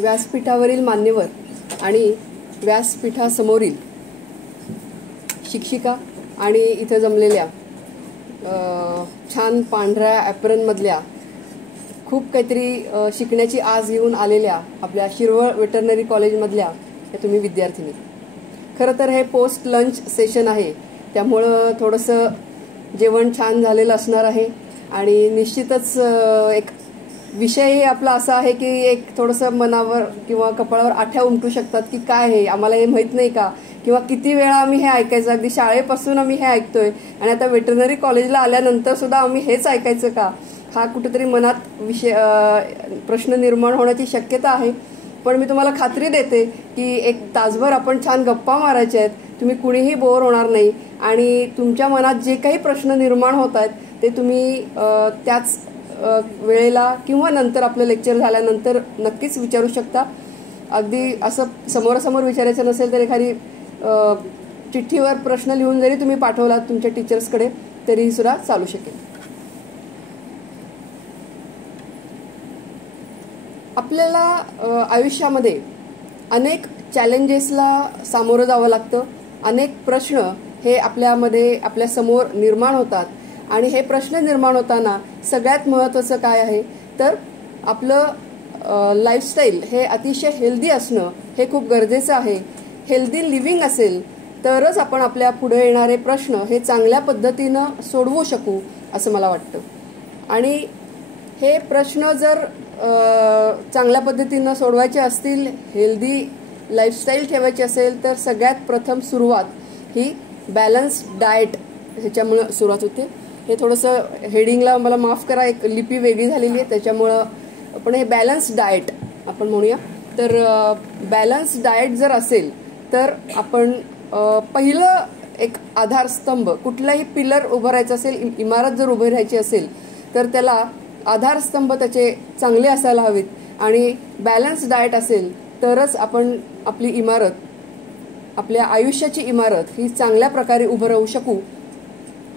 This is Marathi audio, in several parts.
व्यासपीठावरील मान्यवर आणि व्यासपीठासमोरील शिक्षिका आणि इथं जमलेल्या छान पांढऱ्या ॲप्रनमधल्या खूप काहीतरी शिकण्याची आस घेऊन आलेल्या आपल्या शिरवळ वेटरनरी कॉलेजमधल्या या तुम्ही विद्यार्थिनी. खरं तर हे पोस्ट लंच सेशन आहे, त्यामुळं थोडंसं जेवण छान झालेलं असणार आहे आणि निश्चितच एक विषय आपला असा आहे की एक थोडंसं मनावर किंवा कपाळावर आठ्या उमटू शकतात की काय हे आम्हाला हे माहीत नाही का, किंवा किती वेळा आम्ही हे ऐकायचं. अगदी शाळेपासून आम्ही हे ऐकतोय आणि आता वेटरनरी कॉलेजला आल्यानंतर सुद्धा आम्ही हेच ऐकायचं का, हा कुठेतरी मनात प्रश्न निर्माण होण्याची शक्यता आहे. पण मी तुम्हाला खात्री देते की एक तासभर आपण छान गप्पा मारायच्या आहेत, तुम्ही कुणीही बोर होणार नाही आणि तुमच्या मनात जे काही प्रश्न निर्माण होत आहेत ते तुम्ही त्याच वेळेला किंवा नंतर आपलं लेक्चर झाल्यानंतर नक्कीच विचारू शकता. अगदी असं समोरासमोर विचारायचं नसेल तर एखादी चिठ्ठीवर प्रश्न लिहून जरी तुम्ही पाठवलात तुमच्या टीचर्सकडे तरी सुद्धा चालू शकेल. आपल्याला आयुष्यामध्ये अनेक चॅलेंजेसला सामोरं जावं लागतं. अनेक प्रश्न हे आपल्या समोर निर्माण होतात आणि हे प्रश्न निर्माण होताना सगळ्यात महत्त्वाचं काय आहे तर आपलं लाईफस्टाईल हे अतिशय हेल्दी असणं हे खूप गरजेचं आहे. हेल्दी लिव्हिंग असेल तरच आपण आपल्या पुढे येणारे प्रश्न हे चांगल्या पद्धतीनं सोडवू शकू असं मला वाटतं. आणि हे प्रश्न जर चांगल्या पद्धतीनं सोडवायचे असतील, हेल्दी लाईफस्टाईल ठेवायची असेल तर सगळ्यात प्रथम सुरुवात ही बॅलन्स डाएट ह्याच्यामुळं सुरुवात होते. हे थोडंसं हेडिंगला मला माफ करा, एक लिपी वेगळी झालेली आहे त्याच्यामुळं पण हे बॅलन्स डाएट आपण म्हणूया. तर बॅलन्स डाएट जर असेल तर आपण पहिलं एक आधारस्तंभ कुठलाही पिलर उभं राहायचं असेल, इमारत जर उभी राहायची असेल तर त्याला आधारस्तंभ त्याचे चांगले असायला हवेत आणि बॅलन्स डाएट असेल तरच आपण आपली इमारत, आपल्या आयुष्याची इमारत ही चांगल्या प्रकारे उभं राहू शकू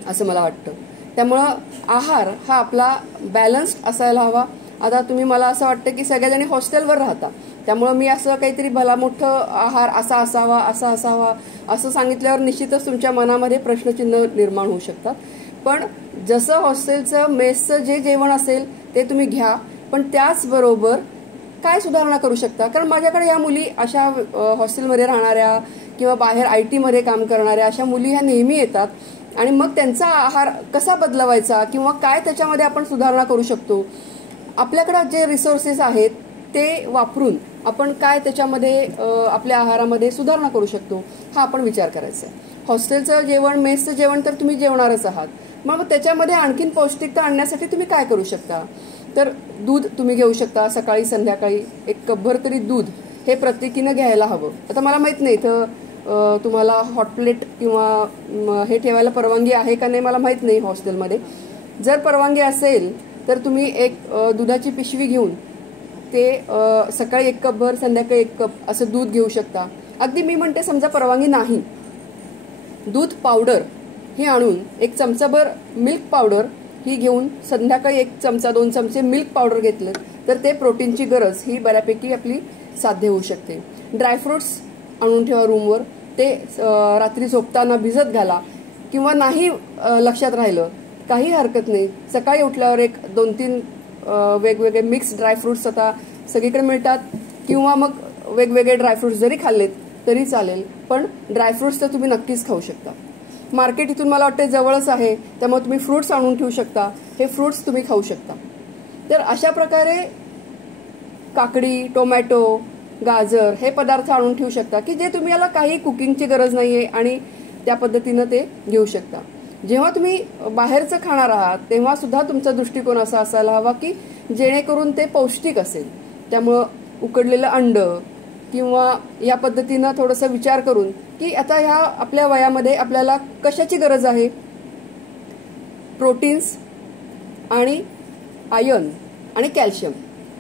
असं मला वाटतं. त्यामुळं आहार हा आपला बॅलन्स्ड असायला हवा. आता तुम्ही मला असं वाटतं की सगळ्याजणी हॉस्टेलवर राहता, त्यामुळं मी असं काहीतरी भला मोठं आहार असा असावा असा असावा असं सांगितल्यावर निश्चितच तुमच्या मनामध्ये प्रश्नचिन्ह निर्माण होऊ शकतात. पण जसं हॉस्टेलचं मेसचं जे जेवण असेल ते तुम्ही घ्या, पण त्याचबरोबर काय सुधारणा करू शकता. कारण माझ्याकडे या मुली अशा हॉस्टेलमध्ये राहणाऱ्या किंवा बाहेर IT मध्ये काम करणाऱ्या अशा मुली ह्या नेहमी येतात आणि मग त्यांचा आहार कसा बदलवायचा किंवा काय त्याच्यामध्ये आपण सुधारणा करू शकतो. आपल्याकडे जे रिसोर्सेस आहेत ते वापरून आपण काय त्याच्यामध्ये आपल्या आहारामध्ये सुधारणा करू शकतो हा आपण विचार करायचा आहे. हॉस्टेलचं जेवण, मेसचं जेवण तर तुम्ही जेवणारच आहात, मग त्याच्यामध्ये आणखीन पौष्टिकता आणण्यासाठी तुम्ही काय करू शकता तर दूध तुम्ही घेऊ शकता. सकाळी संध्याकाळी एक कपभर तरी दूध हे प्रत्येकीनं घ्यायला हवं. आता मला माहित नाही इथं तुम्हाला हॉट प्लेट किंवा हे ठेवायला परवानगी आहे का नाही मला माहित नाही हॉस्टेलमध्ये. जर परवानगी असेल तर तुम्ही एक दुधाची पिशवी घेऊन ते सकाळी 1 कपभर संध्याकाळी 1 कप असं दूध घेऊ शकता. अगदी मी म्हणते समजा परवानगी नाही, दूध पावडर ही आणून 1 चमचाभर मिल्क पावडर ही घेऊन संध्याकाळी 1 चमचा 2 चमचे मिल्क पावडर घेतलं तर ते प्रोटीनची गरज ही बऱ्यापैकी आपली साध्य होऊ शकते. ड्रायफ्रुट्स आणून ठेवा रूमवर, ते रात्री झोपताना भिजत घाला किंवा नाही लक्षात राहिलं काही हरकत नाही, सकाळी उठल्यावर 1-2-3 वेगवेगळे मिक्स ड्रायफ्रुट्स आता सगळीकडे मिळतात किंवा मग वेगवेगळे ड्रायफ्रुट्स जरी खाल्लेत तरी चालेल, पण ड्रायफ्रुट्स तर तुम्ही नक्कीच खाऊ शकता. मार्केट इथून मला वाटतं जवळच आहे त्यामुळे तुम्ही फ्रुट्स आणून ठेवू शकता, हे फ्रुट्स तुम्ही खाऊ शकता. तर अशा प्रकारे काकडी, टोमॅटो, गाजर हे पदार्थ आणून ठेवू शकता की जे तुम्हाला काही कुकिंगची गरज नाहीये आणि त्या पद्धतीनं ते घेऊ शकता. जेव्हा तुम्ही बाहेरचं खाणार आहात तेव्हा सुद्धा तुमचा दृष्टिकोन असा असायला हवा की जेणेकरून ते पौष्टिक असेल. त्यामुळं उकडलेलं अंड किंवा या पद्धतीनं थोडंसं विचार करून की आता ह्या आपल्या वयामध्ये आपल्याला कशाची गरज आहे, प्रोटीन्स आणि आयर्न आणि कॅल्शियम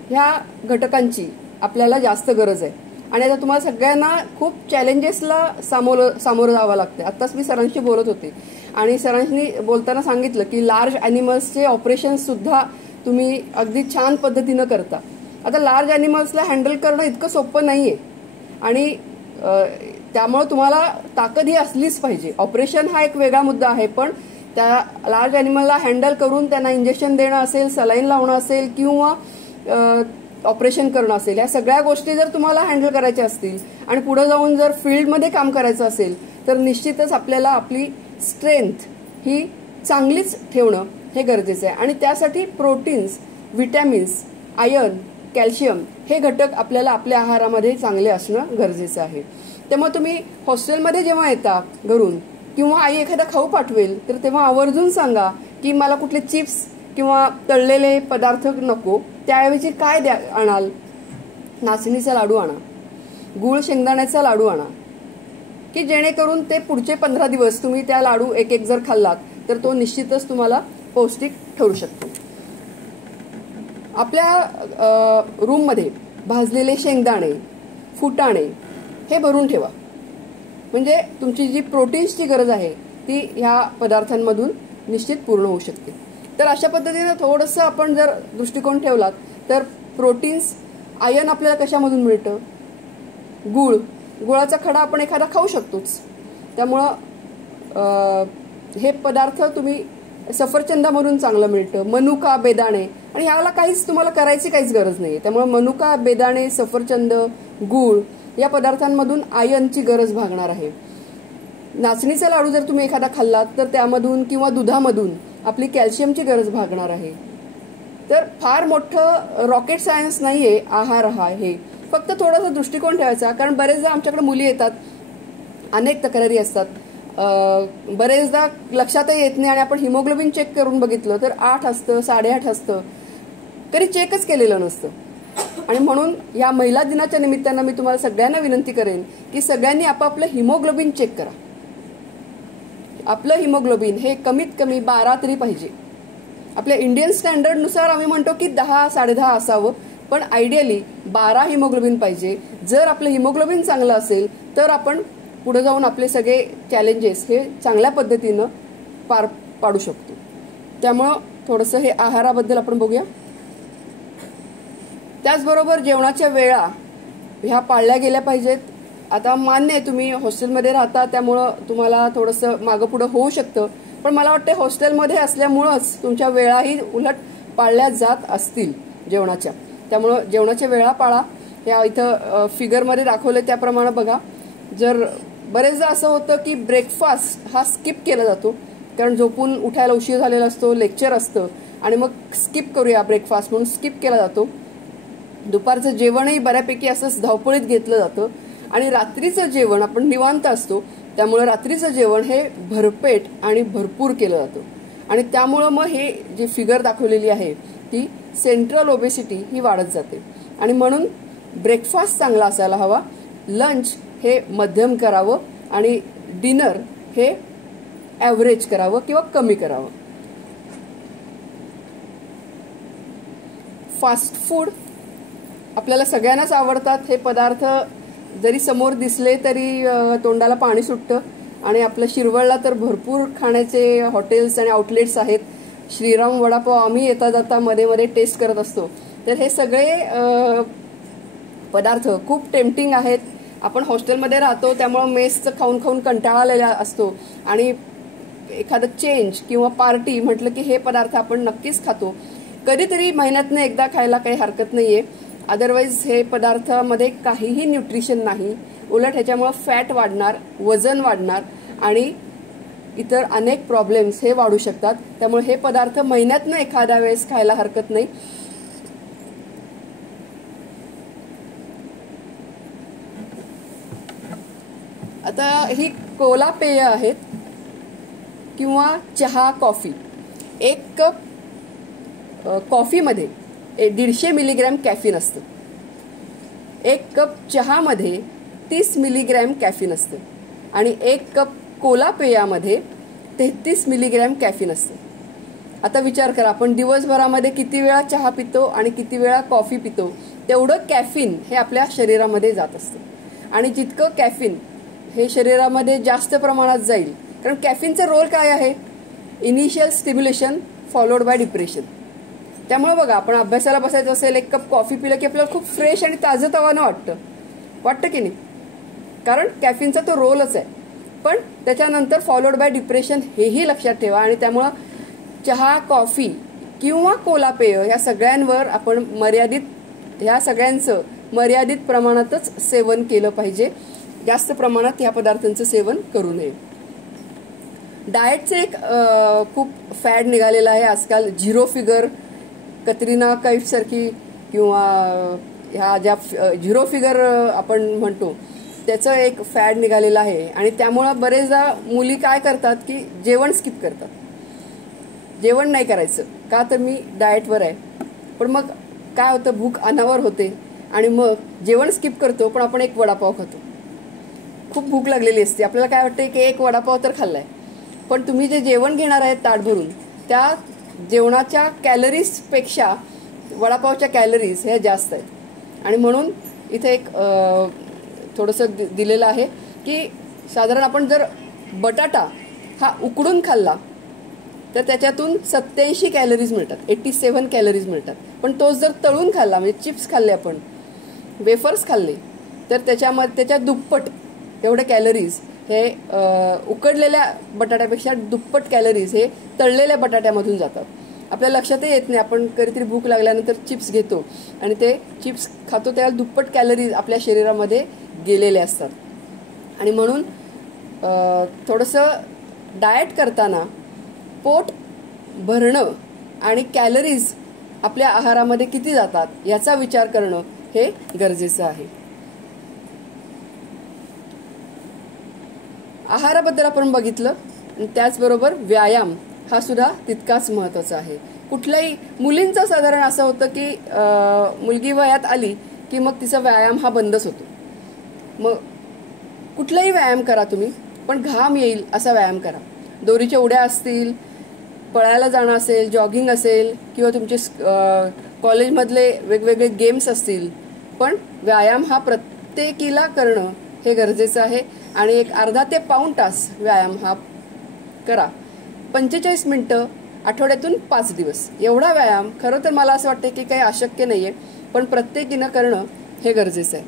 ह्या घटकांची आपल्याला जास्त गरज आहे. आणि आता तुम्हाला सगळ्यांना खूप चॅलेंजेसला सामोरं जावं लागतं. आत्ताच मी सरांशी बोलत होते आणि सरांनी बोलताना सांगितलं की लार्ज ॲनिमल्सचे ऑपरेशन्स सुद्धा तुम्ही अगदी छान पद्धतीनं करता आता लार्ज ॲनिमल्सला हँडल करणं इतकं सोपं नाही आहे आणि त्यामुळे तुम्हाला ताकद ही असलीच पाहिजे. ऑपरेशन हा एक वेगळा मुद्दा आहे, पण त्या लार्ज ॲनिमलला हँडल करून त्यांना इंजेक्शन देणं असेल, सलाईन लावणं असेल किंवा ऑपरेशन करणं असेल, या सगळ्या गोष्टी जर तुम्हाला हँडल करायच्या असतील आणि पुढे जाऊन जर फील्डमध्ये काम करायचं असेल तर निश्चितच आपल्याला आपली स्ट्रेंथ ही चांगलीच ठेवणं हे गरजेचं आहे. आणि त्यासाठी प्रोटीन्स, विटॅमिन्स, आयर्न, कॅल्शियम हे घटक आपल्याला आपल्या आहारामध्ये चांगले असणं गरजेचं आहे. त्यामुळे तुम्ही हॉस्टेलमध्ये जेव्हा येता घरून किंवा आई एखादा खाऊ पाठवेल तर तेव्हा आवर्जून सांगा की मला कुठले चिप्स किंवा तळलेले पदार्थ नको, त्याऐवजी काय आणाल? नाचणीचा लाडू आणा, गूळ शेंगदाण्याचा लाडू आणा, की जेणेकरून ते पुढचे 15 दिवस तुम्ही त्या लाडू एक जर खाल्लात तर तो निश्चितच तुम्हाला पौष्टिक ठरू शकतो. आपल्या रूममध्ये भाजलेले शेंगदाणे, फुटाणे हे भरून ठेवा, म्हणजे तुमची जी प्रोटीन्सची गरज आहे ती ह्या पदार्थांमधून निश्चित पूर्ण होऊ शकते. तर अशा पद्धतीने थोडंसं आपण जर दृष्टिकोन ठेवलात तर प्रोटीन्स, आयर्न आपल्याला कशामधून मिळतं? गुळाचा खडा आपण एखादा खाऊ शकतोच. त्यामुळं हे पदार्थ तुम्ही सफरचंदामधून चांगलं मिळतं. मनुका, बेदाणे, आणि ह्याला काहीच तुम्हाला करायची काहीच गरज नाही. त्यामुळे मनुका, बेदाणे, सफरचंद, गूळ या पदार्थांमधून आयर्नची गरज भागणार आहे. नाचणीचा लाडू जर तुम्ही एखादा खाल्लात तर त्यामधून किंवा दुधामधून आपली कॅल्शियमची गरज भागणार आहे. तर फार मोठं रॉकेट सायन्स नाहीये आहार हा, हे फक्त थोडासा दृष्टिकोन ठेवायचा. कारण बरेचदा आमच्याकडे मुली येतात, अनेक तक्रारी असतात, बरेचदा लक्षातही येत नाही आणि आपण हिमोग्लोबिन चेक करून बघितलं तर 8 असतं, 8.5 असतं, कधी चेकच केलेलं नसतं. आणि म्हणून या महिला दिनाच्या निमित्तानं मी तुम्हाला सगळ्यांना विनंती करेन की सगळ्यांनी आपापलं हिमोग्लोबिन चेक करा. आपलं हिमोग्लोबिन हे कमीत कमी 12 तरी पाहिजे. आपल्या इंडियन स्टँडर्डनुसार आम्ही म्हणतो की 10, 10.5 असावं, पण आयडियली 12 हिमोग्लोबिन पाहिजे. जर आपलं हिमोग्लोबिन चांगलं असेल तर आपण पुढे जाऊन आपले सगळे चॅलेंजेस हे चांगल्या पद्धतीनं पार पाडू शकतो. त्यामुळं थोडंसं हे आहाराबद्दल आपण बघूया. त्याचबरोबर जेवणाच्या वेळा ह्या पाळल्या गेल्या पाहिजेत. आता मान्य आहे तुम्ही हॉस्टेलमध्ये राहता त्यामुळं तुम्हाला थोडंसं मागं पुढं होऊ शकतं, पण मला वाटतं हॉस्टेलमध्ये असल्यामुळंच तुमच्या वेळाही उलट पाळल्या जात असतील जेवणाच्या. त्यामुळं जेवणाच्या वेळा पाळा. या इथं फिगरमध्ये दाखवले त्याप्रमाणे बघा. जर बरेचदा असं होतं की ब्रेकफास्ट हा स्किप केला जातो, कारण झोपून उठायला उशीर झालेला असतो, लेक्चर असतं आणि मग स्किप करूया ब्रेकफास्ट म्हणून स्किप केला जातो. दुपारचं जेवणही बऱ्यापैकी असंच धावपळीत घेतलं जातं आणि रात्रीचं जेवण आपण निवांत असतो, त्यामुळे रात्रीचं जेवण हे भरपेट आणि भरपूर केलं जातं. आणि त्यामुळं मग हे जी फिगर दाखवलेली आहे ती सेंट्रल ओबेसिटी ही वाढत जाते. आणि म्हणून ब्रेकफास्ट चांगला असायला हवा, लंच हे मध्यम करावं आणि डिनर हे ॲव्हरेज करावं किंवा कमी करावं. फास्ट फूड आपल्याला सगळ्यांनाच आवडतात. हे पदार्थ जरी समोर दिसले तरी तोंडाला पाणी सुटतं. आणि आपलं शिरवळला तर भरपूर खाण्याचे हॉटेल्स आणि आउटलेट्स आहेत. श्रीराम वडापाव आम्ही येता जाता मध्ये मध्ये टेस्ट करत असतो. तर हे सगळे पदार्थ खूप टेम्पटिंग आहेत. आपण हॉस्टेलमध्ये राहतो त्यामुळे मेसचं खाऊन खाऊन कंटाळलेला असतो आणि एखादं चेंज किंवा पार्टी म्हटलं की हे पदार्थ आपण नक्कीच खातो. कधीतरी महिन्यातनं एकदा खायला काही हरकत नाहीये. अदरवाईज हे पदार्थामध्ये काहीही न्यूट्रिशन नाही, उलट ह्याच्यामुळे फॅट वाढणार, वजन वाढणार आणि इतर अनेक प्रॉब्लेम्स हे वाढू शकतात. त्यामुळे हे पदार्थ महिन्यातनं एखाद्या वेळेस खायला हरकत नाही. आता ही कोला पेय आहेत किंवा चहा, कॉफी. 1 कप कॉफीमध्ये 150 मिलीग्रॅम कॅफीन असतं. 1 कप चहामध्ये 30 मिलीग्रॅम कॅफीन असतं आणि 1 कप कोला पेयामध्ये 33 मिलीग्रॅम कॅफीन असतं. आता विचार करा, आपण दिवसभरामध्ये किती वेळा चहा पितो आणि किती वेळा कॉफी पितो, तेवढं कॅफीन हे आपल्या शरीरामध्ये जात असतं. आणि जितकं कॅफीन हे शरीरामध्ये जास्त प्रमाणात जाईल, कारण कॅफीनचा रोल काय आहे? Initial stimulation followed by depression. त्यामुळे बघा, आपण अभ्यासाला बसायचं असेल, एक कप कॉफी पिलं की आपल्याला खूप फ्रेश आणि ताजंतवानं वाटतं की नाही, कारण कॅफिनचा तो रोलच आहे. पण त्याच्यानंतर फॉलोड बाय डिप्रेशन हेही लक्षात ठेवा. आणि त्यामुळं चहा, कॉफी किंवा कोला पेय ह्या सगळ्यांवर आपण ह्या सगळ्यांचं मर्यादित प्रमाणातच सेवन केलं पाहिजे. जास्त प्रमाणात ह्या पदार्थांचं सेवन करू नये. डाएटचे एक खूप फॅड निघालेलं आहे आजकाल. झिरो फिगर, कतरिना कैफ सारखी किंवा ह्या ज्या झिरो फिगर आपण म्हणतो त्याचं एक फॅड निघालेलं आहे. आणि त्यामुळं बरेचदा मुली काय करतात की जेवण स्किप करतात. जेवण नाही करायचं का, तर मी डाएटवर आहे. पण मग काय होतं, भूक अनावर होते आणि मग जेवण स्किप करतो, पण आपण एक वडापाव खातो. खूप भूक लागलेली असते, आपल्याला काय वाटतं की एक वडापाव तर खाल्लाय, पण तुम्ही जे जेवण घेणार आहे ताट भरून, त्या जेवणाच्या कॅलरीजपेक्षा वडापावच्या कॅलरीज ह्या जास्त आहेत. आणि म्हणून इथे एक थोडंसं दिलेलं आहे की साधारण आपण जर बटाटा हा उकडून खाल्ला तर त्याच्यातून 87 कॅलरीज मिळतात, 87 कॅलरीज मिळतात. पण तोच जर तळून खाल्ला, म्हणजे चिप्स खाल्ले, आपण वेफर्स खाल्ले, तर त्याच्या दुप्पट एवढे कॅलरीज हे उकडलेल्या बटाट्यापेक्षा दुप्पट कॅलरीज हे तळलेल्या बटाट्यामधून जातात. आपल्या लक्षातही येत नाही, आपण कधीतरी भूक लागल्यानंतर चिप्स घेतो आणि ते चिप्स खातो, त्याला दुप्पट कॅलरीज आपल्या शरीरामध्ये गेलेले असतात. आणि म्हणून थोडंसं डाएट करताना पोट भरणं आणि कॅलरीज आपल्या आहारामध्ये किती जातात याचा विचार करणं हे गरजेचं आहे. आहाराबद्दल आपण बघितलं, त्याचबरोबर व्यायाम हा सुद्धा तितकाच महत्त्वाचा आहे. कुठल्याही मुलींचं साधारण असं होतं की मुलगी वयात आली की मग तिचा व्यायाम हा बंदच होतो. मग कुठलाही व्यायाम करा तुम्ही, पण घाम येईल असा व्यायाम करा. दोरीच्या उड्या असतील, पळायला जाणं असेल, जॉगिंग असेल, किंवा तुमचे कॉलेजमधले वेगवेगळे गेम्स असतील, पण व्यायाम हा प्रत्येकीला करणं हे गरजेचं आहे. आणि एक अर्धा ते पाऊण तास व्यायाम हा करा. 45 मिनिटं आठवड्यातून 5 दिवस एवढा व्यायाम खरं तर मला असं वाटतं की काही अशक्य नाहीये, पण प्रत्येकीनं करणं हे गरजेचं आहे.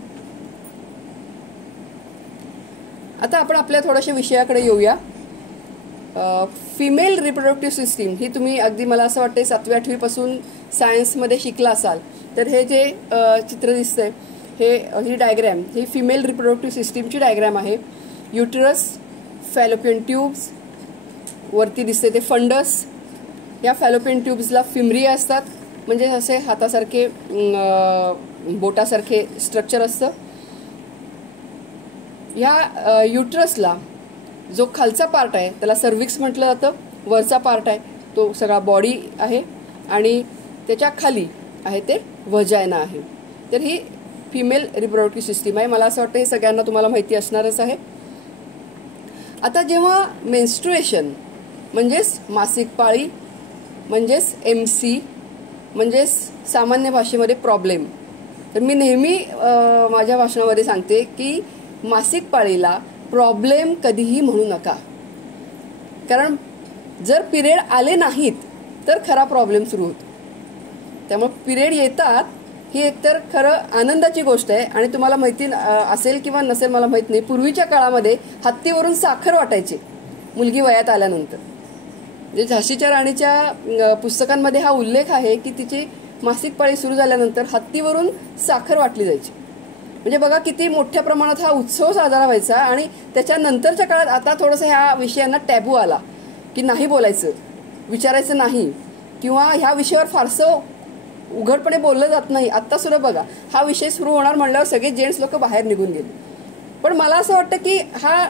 आता आपण आपल्या थोड्याशा विषयाकडे येऊया. फिमेल रिप्रोडक्टिव्ह सिस्टीम ही तुम्ही अगदी मला असं वाटतं 7वी-8वी पासून सायन्समध्ये शिकला असाल तर हे जे चित्र दिसतंय ही डायग्रॅम ही फिमेल रिप्रोडक्टिव्ह सिस्टीमची डायग्रॅम आहे. युटरस, फॅलोपियन ट्यूब्स, वरती दिसते ते फंडस. या फॅलोपियन ट्यूब्सला फिमरिया असतात, म्हणजे असे हातासारखे बोटासारखे स्ट्रक्चर असतं. ह्या युटरसला जो खालचा पार्ट आहे त्याला सर्विक्स म्हटलं जातं, वरचा पार्ट आहे तो सगळा बॉडी आहे, आणि त्याच्या खाली आहे ते व्हजायना आहे. तर ही फिमेल रिप्रोडक्टिव्ह सिस्टीम आहे. मला असं वाटतं हे सगळ्यांना तुम्हाला माहिती असणारच आहे. आता जेव्हा मेन्स्ट्रुएशन म्हणजेच मासिक पाळी म्हणजेच MC म्हणजेच सामान्य भाषेमध्ये प्रॉब्लेम, तर मी नेहमी माझ्या भाषणामध्ये सांगते की मासिक पाळीला प्रॉब्लेम कधीही म्हणू नका, कारण जर पिरियड आले नाहीत तर खरा प्रॉब्लेम सुरू होतो. त्यामुळे पिरियड येतात ही एकतर खरं आनंदाची गोष्ट आहे. आणि तुम्हाला माहिती असेल किंवा नसेल मला माहित नाही, पूर्वीच्या काळामध्ये हत्तीवरून साखर वाटायची मुलगी वयात आल्यानंतर. म्हणजे झाशीच्या राणीच्या पुस्तकांमध्ये हा उल्लेख आहे की तिची मासिक पाळी सुरू झाल्यानंतर हत्तीवरून साखर वाटली जायची. म्हणजे बघा किती मोठ्या प्रमाणात हा उत्सव साजरा व्हायचा. आणि त्याच्यानंतरच्या काळात आता थोडंसं ह्या विषयांना टॅबू आला की नाही बोलायचं, विचारायचं नाही, किंवा ह्या विषयावर फारसं उघडपणे बोललं जात नाही. आत्ता सुद्धा बघा हा विषय सुरू होणार म्हणल्यावर सगळे जेंट्स लोक बाहेर निघून गेले. पण मला असं वाटतं की हा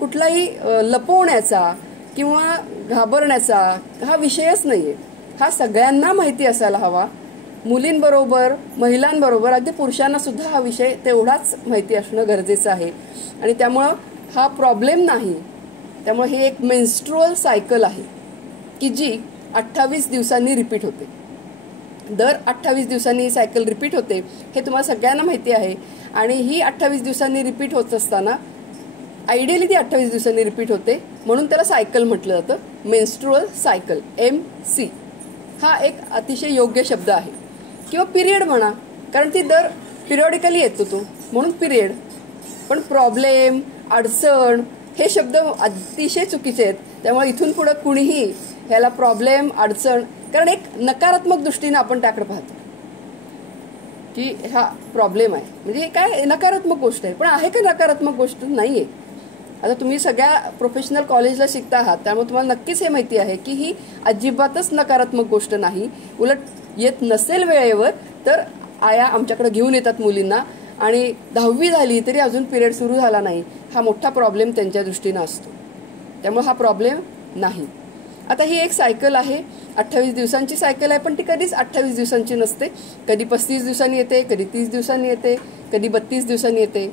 कुठलाही लपवण्याचा किंवा घाबरण्याचा हा विषयच नाहीये. हा सगळ्यांना माहिती असायला हवा. मुलींबरोबर, महिलांबरोबर, अगदी पुरुषांना सुद्धा हा विषय तेवढाच माहिती असणं गरजेचं आहे. आणि त्यामुळं हा प्रॉब्लेम नाही. त्यामुळे ही एक मेन्स्ट्रुअल सायकल आहे की जी 28 दिवसांनी रिपीट होते. दर 28 दिवसांनी ही सायकल रिपीट होते हे तुम्हाला सगळ्यांना माहिती आहे. आणि ही 28 दिवसांनी रिपीट होत असताना आयडियली ती 28 दिवसांनी रिपीट होते, म्हणून त्याला सायकल म्हटलं जातं, मेन्स्ट्रुअल सायकल MC. हा एक अतिशय योग्य शब्द आहे, किंवा पिरियड म्हणा, कारण ती दर पिरियडिकली येतो तो, म्हणून पिरियड. पण प्रॉब्लेम, अडचण हे शब्द अतिशय चुकीचे आहेत. त्यामुळे इथून पुढे कुणीही ह्याला प्रॉब्लेम, अडचण, कारण एक नकारात्मक दृष्टीने आपण त्याकडे पाहतो की हा प्रॉब्लेम आहे, म्हणजे काय नकारात्मक गोष्ट आहे. पण आहे का नकारात्मक गोष्ट? नाहीये. आता तुम्ही सगळ्या प्रोफेशनल कॉलेजला शिकता आहात, त्यामुळे तुम्हाला नक्कीच हे माहिती आहे की ही अजिबातच नकारात्मक गोष्ट नाही. उलट येत नसेल वेळेवर तर आया आमच्याकडे घेऊन येतात मुलींना, आणि 10वी झाली तरी अजून पिरियड सुरू झाला नाही, हा मोठा प्रॉब्लेम त्यांच्या दृष्टीनं असतो. त्यामुळे हा प्रॉब्लेम नाही. आता ही एक सायकल आहे, 28 दिवसांची सायकल आहे, पण ती कधीच 28 दिवसांची नसते. कधी 35 दिवसांनी येते, कधी 30 दिवसांनी येते, कधी 32 दिवसांनी येते,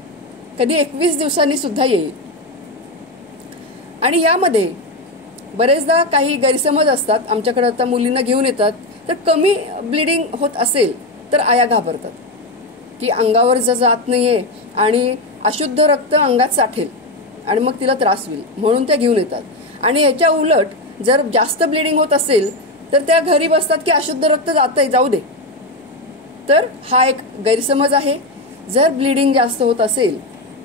कधी 21 दिवसांनी सुद्धा येईल. आणि यामध्ये बरेचदा काही गैरसमज असतात. आमच्याकडे आता मुलींना घेऊन येतात, तर कमी ब्लिडिंग होत असेल तर आया घाबरतात की अंगावर जर जात नाहीये आणि अशुद्ध रक्त अंगात साठेल आणि मग तिला त्रास होईल, म्हणून त्या घेऊन येतात. आणि याच्या उलट जर जास्त ब्लिडिंग होत असेल तर त्या घरी बसतात की अशुद्ध रक्त जातंय, जाऊ दे. तर हा एक गैरसमज आहे. जर ब्लिडिंग जास्त होत असेल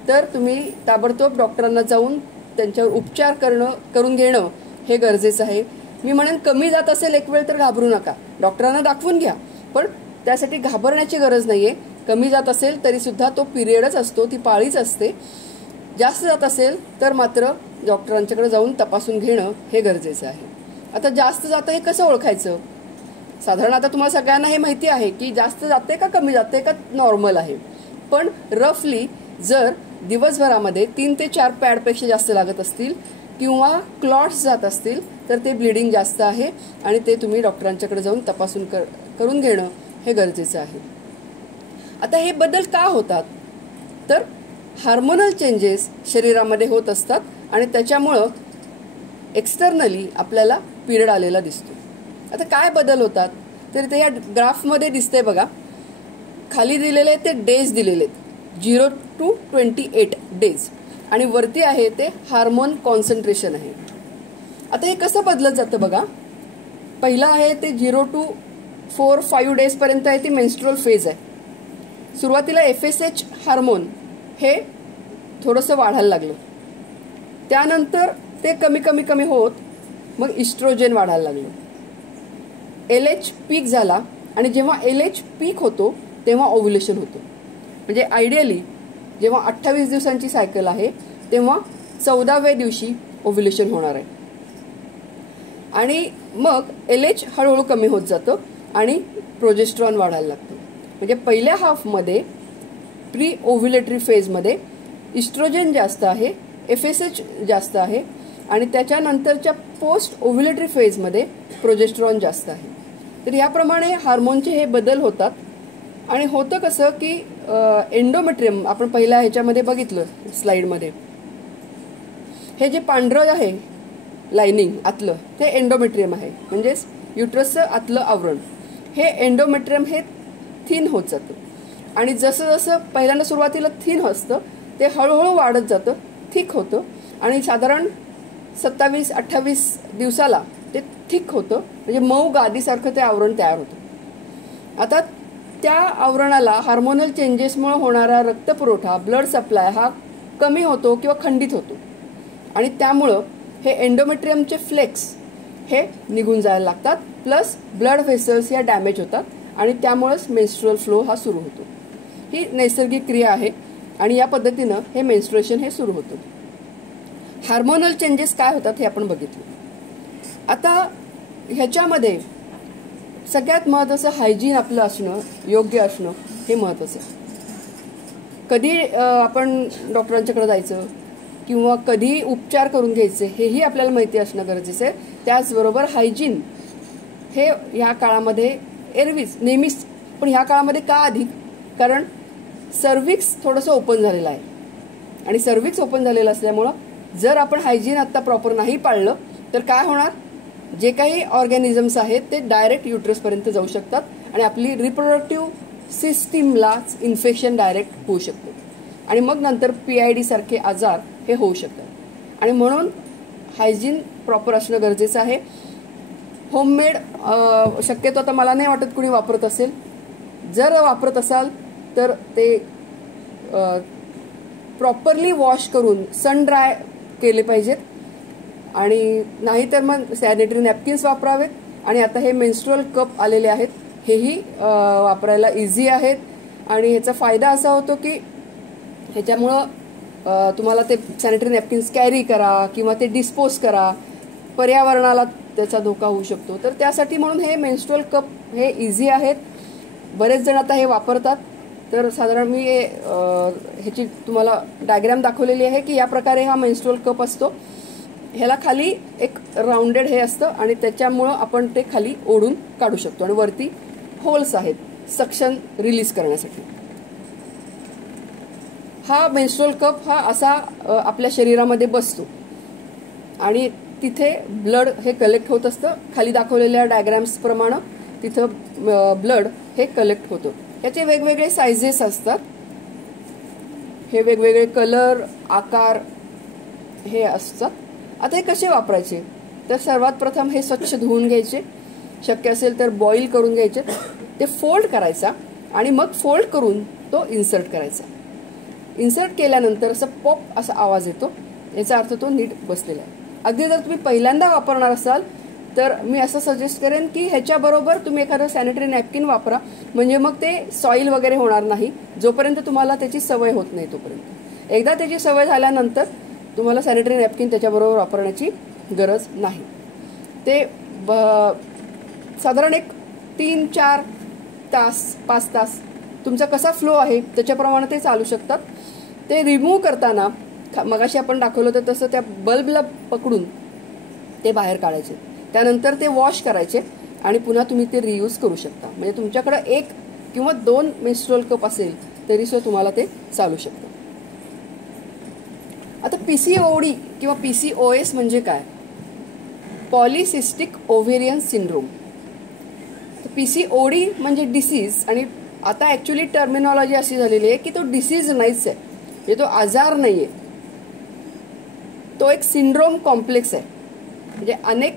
तर तुम्ही ताबडतोब डॉक्टरांना जाऊन त्यांच्यावर उपचार करून घेणं हे गरजेचं आहे. मी म्हणेन कमी जात असेल एक वेळ तर घाबरू नका, डॉक्टरांना दाखवून घ्या, पण त्यासाठी घाबरण्याची गरज नाहीये. कमी जात असेल तरी सुद्धा तो पिरियडच असतो, ती पाळीच असते. जास्त जात असेल तर मात्र डॉक्टरांच्याकडे जाऊन तपासून घेणं हे गरजेचं आहे. आता जास्त जातं हे कसं ओळखायचं? साधारण आता तुम्हाला सगळ्यांना हे माहिती आहे की जास्त जाते का कमी जाते का नॉर्मल आहे. पण रफली जर दिवसभरामध्ये 3 ते 4 पॅडपेक्षा जास्त लागत असतील किंवा क्लॉट्स जात असतील तर ते ब्लिडिंग जास्त आहे, आणि ते तुम्ही डॉक्टरांच्याकडे जाऊन तपासून करून घेणं हे गरजेचं आहे. आता हे बदल का होतात? तर हार्मोनल चेंजेस शरीरामध्ये होत असतात आणि त्याच्यामुळं एक्सटर्नली आपल्याला पिरियड आलेला दिसतो. आता काय बदल होतात? तर ते या ग्राफमध्ये दिसतंय बघा, खाली दिलेले ते डेज दिलेले आहेत, 0 to 28 डेज, आणि वरती आहे ते हार्मोन कॉन्सन्ट्रेशन आहे. आता हे कसं बदलत जातं बघा. पहिलं आहे ते 0 to 4-5 डेज पर्यंत आहे ती मेन्स्ट्रुअल फेज आहे. सुरुवातीला FSH हार्मोन हे थोडंसं वाढायला लागलं, त्यानंतर ते कमी कमी कमी होत मग इस्ट्रोजेन वाढायला लागलं. LH पीक झाला, आणि जेव्हा LH पीक होतो तेव्हा ओव्ह्युलेशन होतं. म्हणजे आयडियली जेव्हा 28 दिवसांची सायकल आहे तेव्हा 14व्या दिवशी ओव्ह्युलेशन होणार आहे, आणि मग LH हळूहळू कमी होत जातं आणि प्रोजेस्ट्रॉन वाढायला लागतं. म्हणजे पहिल्या हाफमध्ये प्री ओव्ह्युलेटरी फेजमध्ये इस्ट्रोजेन जास्त आहे, FSH जास्त आहे, आणि त्याच्यानंतरच्या पोस्ट ओव्ह्युलेटरी फेजमध्ये प्रोजेस्ट्रॉन जास्त आहे. तर याप्रमाणे हार्मोनचे हे बदल होतात. आणि होतं कसं की एंडोमेट्रियम आपण पहिल्या ह्याच्यामध्ये बघितलं स्लाइडमध्ये, हे जे पांढरं आहे लाइनिंग आतलं ते एंडोमेट्रियम आहे, म्हणजेच युट्रसचं आतलं आवरण. हे एंडोमेट्रियम हे थिन होत जातं, आणि जसं जसं पहिल्यांदा सुरुवातीला थिन असतं ते हळूहळू वाढत जातं, थिक होतं, आणि साधारण 27-28 दिवसाला ते थिक होतं, म्हणजे मऊ गादीसारखं ते आवरण तयार होतं. आता त्या आवरणाला हार्मोनल चेंजेसमुळे होणारा रक्तपुरवठा, ब्लड सप्लाय हा कमी होतो किंवा खंडित होतो, आणि त्यामुळं हे एंडोमेट्रियमचे फ्लेक्स हे निघून जायला लागतात, प्लस ब्लड व्हेसल्स या डॅमेज होतात, आणि त्यामुळेच मेन्स्ट्रुअल फ्लो हा सुरू होतो. ही नैसर्गिक क्रिया आहे, आणि या पद्धतीनं हे मेन्स्ट्रुएशन हे सुरू होतं. हार्मोनल चेंजेस काय होतात हे आपण बघितलं. आता ह्याच्यामध्ये सगळ्यात महत्त्वाचं हायजीन आपलं असणं, योग्य असणं हे महत्त्वाचं आहे. कधी आपण डॉक्टरांच्याकडे जायचं किंवा कधी उपचार करून घ्यायचे हेही आपल्याला माहिती असणं गरजेचं आहे. त्याचबरोबर हायजीन हे ह्या काळामध्ये एरवीच नेहमीच, पण ह्या काळामध्ये का अधिक? कारण सर्व्हिक्स थोडंसं ओपन झालेलं आहे, आणि सर्व्हिक्स ओपन झालेलं असल्यामुळं जर आपण हायजीन आत्ता प्रॉपर नाही पाळलं तर काय होणार? जे काही ऑर्गॅनिझम्स आहेत ते डायरेक्ट युट्रसपर्यंत जाऊ शकतात, आणि आपली रिप्रोडक्टिव्ह सिस्टीमलाच इन्फेक्शन डायरेक्ट होऊ शकतं, आणि मग नंतर PID सारखे आजार हे होऊ शकतात. आणि म्हणून हायजीन प्रॉपर असणं गरजेचं आहे. होममेड शक्यतो आता मला नाही वाटत कुणी वापरत असेल. जर वापरत असाल तर ते प्रॉपरली वॉश करून सन ड्राय केले पाहिजेत, आणि नाहीतर मग सॅनिटरी नॅपकिन्स वापरावेत. आणि आता हे मेन्स्ट्रुअल कप आलेले आहेत, हेही वापरायला इझी आहेत. आणि ह्याचा फायदा असा होतो की ह्याच्यामुळं तुम्हाला ते सॅनिटरी नॅपकिन्स कॅरी करा किंवा ते डिस्पोज करा, पर्यावरणाला त्याचा धोका होऊ शकतो. तर त्यासाठी म्हणून हे मेन्स्ट्रुअल कप हे इझी आहेत. बरेच जण आता हे वापरतात. तर साधारण मी ह्याची तुम्हाला डायग्राम दाखवलेली आहे की या प्रकारे हा मेन्स्ट्रुअल कप असतो. ह्याला खाली एक राऊंडेड हे असतं आणि त्याच्यामुळं आपण ते खाली ओढून काढू शकतो, आणि वरती होल्स आहेत सक्शन रिलीज करण्यासाठी. हा मेन्स्ट्रुअल कप हा असा आपल्या शरीरामध्ये बसतो आणि तिथे ब्लड हे कलेक्ट होत असतं. खाली दाखवलेल्या डायग्राम्स प्रमाणे तिथं ब्लड हे कलेक्ट होतं. याचे वेगवेगळे सायझेस असतात, हे वेगवेगळे कलर आकार हे असतात. आता हे कसे वापरायचे, तर सर्वात प्रथम हे स्वच्छ धुवून घ्यायचे, शक्य असेल तर बॉईल करून घ्यायचे, ते फोल्ड करायचा आणि मग फोल्ड करून तो इन्सर्ट करायचा. इन्सर्ट केल्यानंतर असं पॉप असा आवाज येतो, याचा अर्थ तो नीट बसलेला आहे. अगदी जर तुम्ही पहिल्यांदा वापरणार असाल तर मी असं सजेस्ट करेन की ह्याच्याबरोबर तुम्ही एखादं सॅनिटरी नॅपकिन वापरा, म्हणजे मग ते सॉईल वगैरे होणार नाही जोपर्यंत तुम्हाला त्याची सवय होत नाही तोपर्यंत. एकदा त्याची सवय झाल्यानंतर तुम्हाला सॅनिटरी नॅपकिन त्याच्याबरोबर वापरण्याची गरज नाही. ते साधारण एक 3-4 तास 5 तास तुमचा कसा फ्लो आहे त्याच्याप्रमाणे ते चालू शकतात. ते रिमूव्ह करताना मगाशी आपण दाखवलं होतं तसं त्या बल्बला पकडून ते बाहेर काढायचे, त्यानंतर ते वॉश करायचे आणि पुन्हा तुम्ही ते रियूज करू शकता. म्हणजे तुमच्याकडे 1 किंवा 2 मेन्स्ट्रुअल कप असेल तरी सुद्धा तुम्हाला ते चालू शकतं. आता पीसीओडी किंवा पीसीओएस म्हणजे काय, पॉलिसिस्टिक ओव्हेरियन सिंड्रोम. पीसीओडी म्हणजे डिसीज, आणि आता ऍक्च्युली टर्मिनॉलॉजी अशी झालेली आहे की तो डिसीज नाहीच आहे, म्हणजे तो आजार नाहीये, तो एक सिंड्रोम कॉम्प्लेक्स आहे. म्हणजे अनेक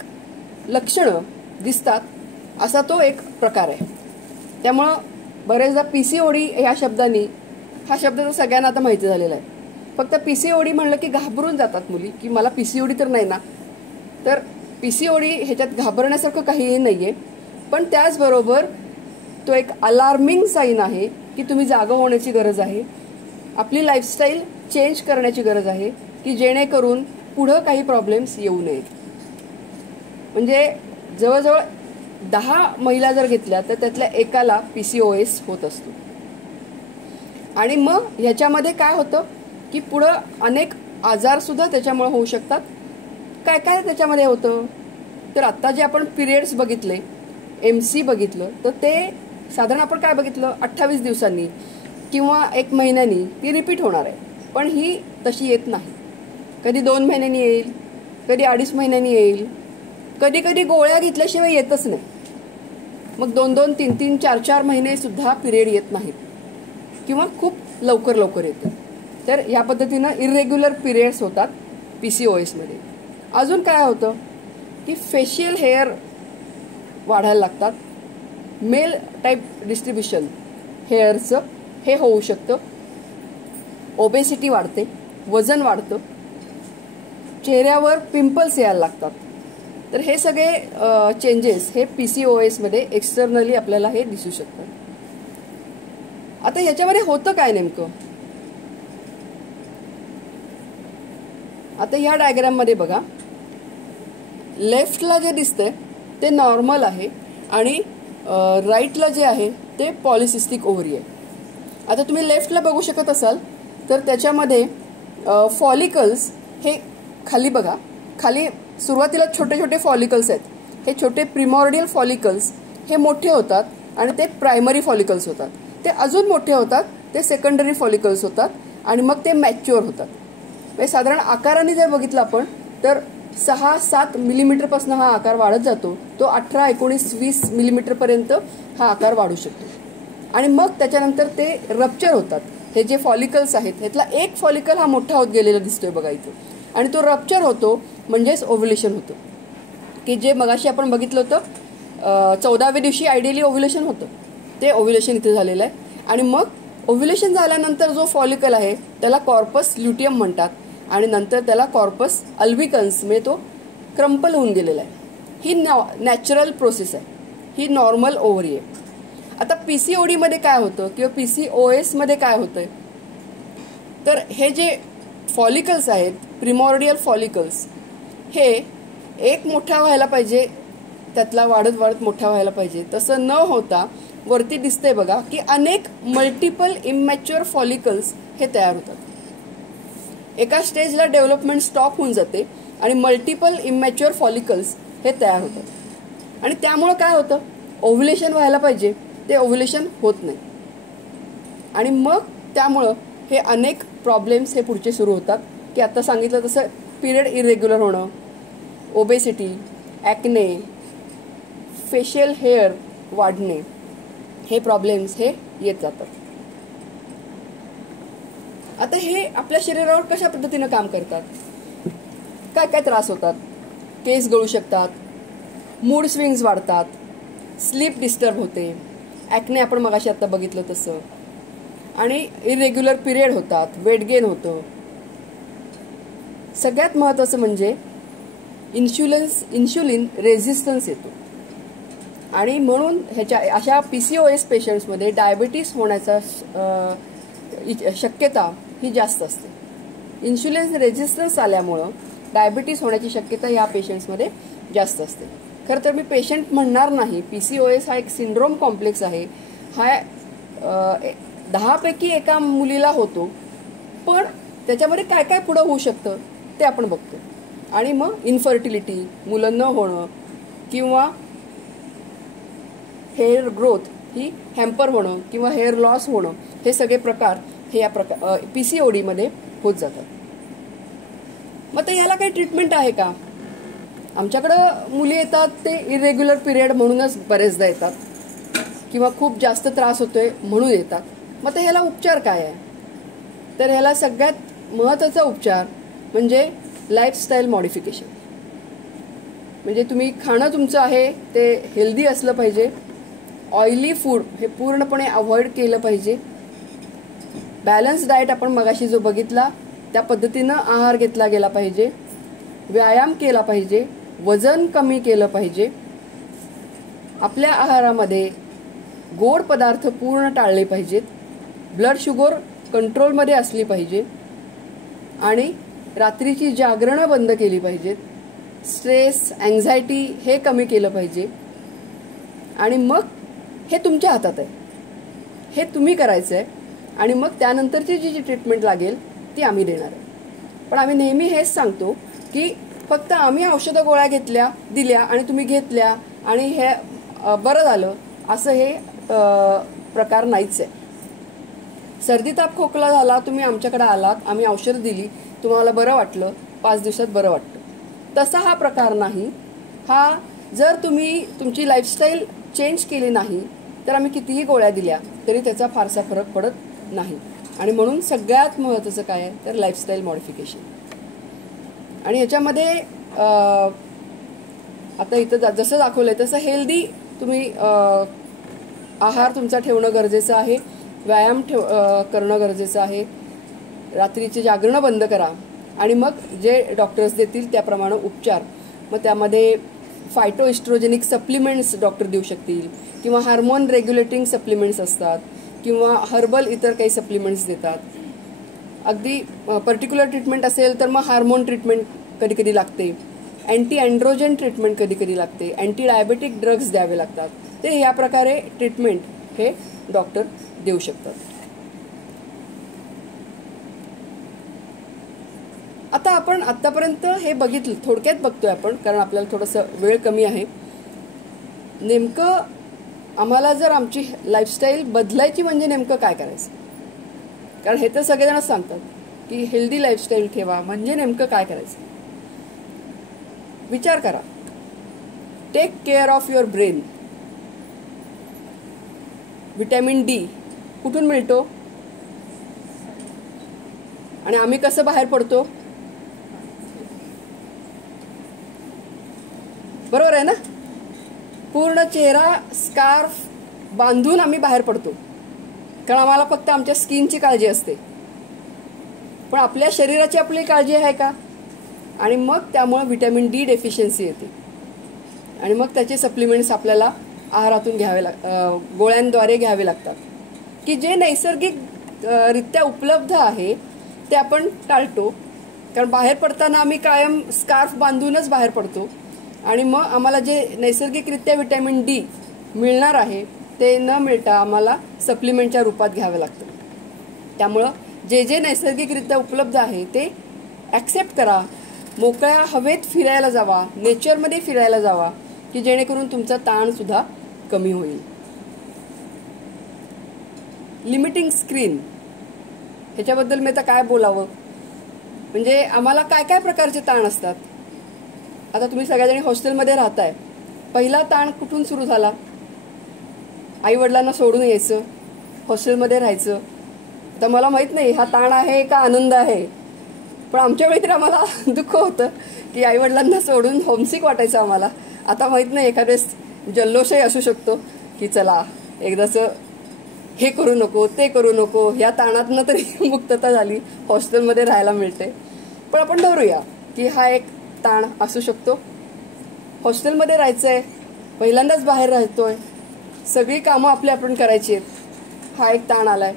लक्षणं दिसतात असा तो एक प्रकार आहे. त्यामुळं बरेचदा पीसीओडी ह्या शब्दांनी, हा शब्द तर सगळ्यांना आता माहिती झालेला आहे. फक्त पीसीओडी म्हणलं की घाबरून जातात मुली की मला पीसीओडी तर नाही ना. तर पीसीओडी ह्याच्यात घाबरण्यासारखं काहीही नाहीये, पण त्याचबरोबर तो एक अलार्मिंग साईन आहे की तुम्ही जागं होण्याची गरज आहे, आपली लाईफस्टाईल चेंज करण्याची गरज आहे की जेणेकरून पुढं काही प्रॉब्लेम्स येऊ नयेत. म्हणजे जवळजवळ 10 महिला जर घेतल्या तर त्यातल्या एकाला पीसीओएस होत असतो. आणि मग ह्याच्यामध्ये काय होतं की पुढं अनेक आजार सुद्धा त्याच्यामुळे होऊ शकतात. काय काय त्याच्यामध्ये होतं, तर आता जे आपण पिरियड्स बघितले, MC बघितलं, तर ते साधारण आपण काय बघितलं 28 दिवसांनी किंवा 1 महिन्यानी ती रिपीट होणार आहे. पण ही तशी येत नाही. कधी 2 महिन्यांनी येईल, कधी 2.5 महिन्यांनी येईल, कधी कधी गोळ्या घेतल्याशिवाय येतच नाही. मग 2-2, 3-3, 4-4 महिने सुद्धा पिरियड येत नाहीत किंवा खूप लवकर लवकर येतं. तर या पद्धतीनं इरेग्युलर पिरियड्स होतात पीसीओएस मध्ये. अजून काय होतं की फेशियल हेअर वाढायला लागतात, मेल टाईप डिस्ट्रीब्युशन हेअरचं हे होऊ शकतं, ओबेसिटी वाढते, वजन वाढतं, चेहऱ्यावर पिंपल्स यायला लागतात. तर हे सगळे चेंजेस हे पीसीओएस मध्ये एक्सटर्नली आपल्याला हे दिसू शकतात. आता ह्याच्यामध्ये होतं काय नेमकं, आता ह्या डायग्राम मध्ये बघा, लेफ्टला जे दिसतंय ते नॉर्मल आहे आणि राईटला जे आहे ते पॉलिसिस्टिक ओव्हरी आहे. आता तुम्ही लेफ्टला बघू शकत असाल तर त्याच्यामध्ये फॉलिकल्स हे खाली बघा, खाली सुरुवातीला छोटे छोटे फॉलिकल्स आहेत. हे छोटे प्रिमॉर्डियल फॉलिकल्स हे मोठे होतात आणि ते प्रायमरी फॉलिकल्स होतात. ते अजून मोठे होतात, ते सेकंडरी फॉलिकल्स होतात आणि मग ते मॅच्युअर होतात. म्हणजे साधारण आकाराने जर बघितलं आपण तर 6-7 मिलीमीटरपासून हा आकार वाढत जातो. तो 18, 19, 20 मिलीमीटरपर्यंत हा आकार वाढू शकतो. आणि मग त्याच्यानंतर ते रप्चर होतात. हे जे फॉलिकल्स आहेत ह्यातला एक फॉलिकल हा मोठा होत गेलेला दिसतोय बघा इथं, आणि तो रप्चर होतो म्हणजेच ओव्ह्युलेशन होतं. की जे मगाशी आपण बघितलं होतं 14व्या दिवशी आयडियली ओव्ह्युलेशन होतं, ते ओव्ह्युलेशन इथे झालेलं आहे. आणि मग ओव्ह्युलेशन झाल्यानंतर जो फॉलिकल आहे त्याला कॉर्पस ल्युटियम म्हणतात आणि नंतर त्याला कॉर्पस अल्बिकन्स म्हणजे तो क्रम्पल होऊन गेलेला आहे. ही नॅचरल प्रोसेस आहे, ही नॉर्मल ओव्हरी आहे. आता PCOD मध्ये काय होतं किंवा PCOS मध्ये काय होतंय, तर हे जे फॉलिकल्स आहेत, प्रिमॉर्डियल फॉलिकल्स, हे एक मोठा व्हायला पाहिजे, त्यातला वाढत वाढत मोठा व्हायला पाहिजे. तसं न होता वरती दिसतंय बघा की अनेक मल्टिपल इमॅच्युअर फॉलिकल्स हे तयार होतात. एका स्टेजला डेव्हलपमेंट स्टॉप होऊन जाते आणि मल्टिपल इमॅच्युअर फॉलिकल्स हे तयार होतात. आणि त्यामुळं काय होतं, ओव्ह्युलेशन व्हायला पाहिजे ते ओव्ह्युलेशन होत नाही. आणि मग त्यामुळं हे अनेक प्रॉब्लेम्स हे पुढचे सुरू होतात की आता सांगितलं तसं पिरियड इरेग्युलर होणं, ओबेसिटी, ॲक्ने, फेशियल हेअर वाढणे, हे प्रॉब्लेम्स हे येत जातात. आता हे आपल्या शरीरावर कशा पद्धतीनं काम करतात, काय काय त्रास होतात, केस गळू शकतात, मूड स्विंग्स वाढतात, स्लीप डिस्टर्ब होते, ॲक्ने आपण मगाशी आता बघितलं तसं, आणि इरेग्युलर पिरियड होतात, वेट गेन होतं. सगळ्यात महत्त्वाचं म्हणजे इन्शुलिन रेझिस्टन्स येतो. आणि म्हणून ह्याच्या अशा PCOS पेशंट्समध्ये डायबिटीस होण्याचा शक्यता ही जास्त असते. इन्शुलिन रेझिस्टन्स आल्यामुळं डायबिटीस होण्याची शक्यता या पेशंट्समध्ये जास्त असते. खरं तर मी पेशंट म्हणणार नाही, PCOS हा एक सिंड्रोम कॉम्प्लेक्स आहे. हा 10 पैकी एका मुलीला होतो, पण त्याच्यामध्ये काय काय पुढं होऊ शकतं ते आपण बघतो. आणि मग इन्फर्टिलिटी, मुलं न होणं किंवा हेअर ग्रोथ ही हॅम्पर होणं किंवा हेअर लॉस होणं, हे सगळे प्रकार हे या PCOD मध्ये होत जातात. मग तर याला काही ट्रीटमेंट आहे का? आमच्याकडं मुली येतात ते इरेग्युलर पिरियड म्हणूनच बरेचदा येतात किंवा खूप जास्त त्रास होतोय म्हणून येतात. मग तर ह्याला उपचार काय आहे? तर ह्याला सगळ्यात महत्त्वाचा उपचार म्हणजे लाईफस्टाईल मॉडिफिकेशन. म्हणजे तुम्ही खाणं तुमचं आहे ते हेल्दी असलं पाहिजे. ऑइली फूड हे पूर्णपणे अवॉइड केलं पाहिजे. बॅलन्स डाएट आपण मगाशी जो बघितला त्या पद्धतीनं आहार घेतला गेला पाहिजे. व्यायाम केला पाहिजे. वजन कमी केलं पाहिजे. आपल्या आहारामध्ये गोड पदार्थ पूर्ण टाळले पाहिजेत. ब्लड शुगर कंट्रोलमध्ये असली पाहिजे आणि रात्रीची जागरणं बंद केली पाहिजेत. स्ट्रेस, अँझायटी हे कमी केलं पाहिजे. आणि मग हे तुमच्या हातात आहे, हे तुम्ही करायचं आहे. आणि मग त्यानंतरची जी ट्रीटमेंट लागेल ती आम्ही देणार आहे. पण आम्ही नेहमी हेच सांगतो की फक्त आम्ही औषधं गोळ्या दिल्या आणि तुम्ही घेतल्या आणि हे बरं झालं असं हे प्रकार नाहीच आहे. सर्दी ताप खोकला झाला, तुम्ही आमच्याकडे आलात, आम्ही औषधं दिली, तुम्हाला बरं वाटलं, 5 दिवसात बरं वाटतं, तसा हा प्रकार नाही. हा जर तुम्ही तुमची लाईफस्टाईल चेंज केली नाही तर आम्ही कितीही गोळ्या दिल्या तरी त्याचा फारसा फरक पडत नाही. आणि म्हणून सगळ्यात महत्त्वाचं काय आहे तर लाईफस्टाईल मॉडिफिकेशन. आणि ह्याच्यामध्ये आता इथं जसं दाखवलंय तसं हेल्दी तुम्ही आहार तुमचा ठेवणं गरजेचं आहे. व्यायाम करणं गरजेचं आहे. रात्रीचे जागरणं बंद करा आणि मग जे डॉक्टर्स देतील त्याप्रमाणे उपचार. मग त्यामध्ये फायटो इस्ट्रोजेनिक सप्लिमेंट्स डॉक्टर देऊ शकतील किंवा हार्मोन रेग्युलेटिंग सप्लिमेंट्स असतात किंवा हर्बल इतर काही सप्लिमेंट्स देतात. अगदी पर्टिक्युलर ट्रीटमेंट असेल तर मग हार्मोन ट्रीटमेंट कधी कधी लागते. अँटी अँड्रोजन ट्रीटमेंट कधी कधी लागते. अँटी डायबेटिक ड्रग्स द्यावे लागतात. ते या प्रकारे ट्रीटमेंट हे डॉक्टर देऊ शकतात. आता आपण आतापर्यंत हे बघितलं, थोडक्यात बघतोय आपण कारण आपल्याला थोडंसं वेळ कमी आहे. नेमकं आम्हाला जर आमची लाईफस्टाईल बदलायची म्हणजे नेमकं काय करायचं, कारण हे तर सगळेजणच सांगतात की हेल्दी लाईफस्टाईल ठेवा, म्हणजे नेमकं काय करायचं. विचार करा. Take care of your brain. Vitamin D कुठून मिळतो आणि आम्ही कसं बाहेर पडतो. बरोबर. चेहरा स्कार्फ बांधून आम्ही बाहेर पडतो, कारण आम्हाला फक्त आमच्या स्किनची काळजी असते, पण आपल्या शरीराची आपली काळजी आहे का? आणि मग त्यामुळे व्हिटॅमिन डी डेफिशियन्सी येते आणि मग त्याचे सप्लिमेंट्स आपल्याला आहारातून गोळ्यांद्वारे घ्यावे लागतात, की जे नैसर्गिक रित्या उपलब्ध आहे ते आपण टाळतो. कारण बाहेर पडताना आम्ही कायम स्कार्फ बांधूनच बाहेर पडतो आणि मग आम्हाला जे नैसर्गिकरित्या व्हिटॅमिन डी मिळणार आहे ते न मिळता आम्हाला सप्लिमेंटच्या रूपात घ्यावं लागतं. त्यामुळं जे जे नैसर्गिकरित्या उपलब्ध आहे ते ॲक्सेप्ट करा. मोकळ्या हवेत फिरायला जावा, नेचरमध्ये फिरायला जावा, की जेणेकरून तुमचा ताणसुद्धा कमी होईल. लिमिटिंग स्क्रीन ह्याच्याबद्दल मी आता काय बोलावं, म्हणजे आम्हाला काय काय प्रकारचे ताण असतात. आता तुम्ही सगळ्याजणी हॉस्टेलमध्ये राहताय, पहिला ताण कुठून सुरू झाला? आई वडिलांना सोडून यायचं, हॉस्टेलमध्ये राहायचं. आता मला माहित नाही हा ताण आहे का आनंद आहे, पण आमच्या वेळी तर आम्हाला दुःख होतं की आई वडिलांना सोडून होमसिक वाटायचं आम्हाला. आता माहित नाही, एखाद्यावेळेस जल्लोषही असू शकतो की चला एकदाचं हे करू नको ते करू नको, ह्या ताणातनं तरी मुक्तता झाली, हॉस्टेलमध्ये राहायला मिळते. पण आपण धरूया की हा एक ताण असू शकतो. हॉस्टेलमध्ये राहायचंय, पहिल्यांदाच बाहेर राहतोय, सगळी कामं आपली आपण करायची आहेत, हा एक ताण आलाय.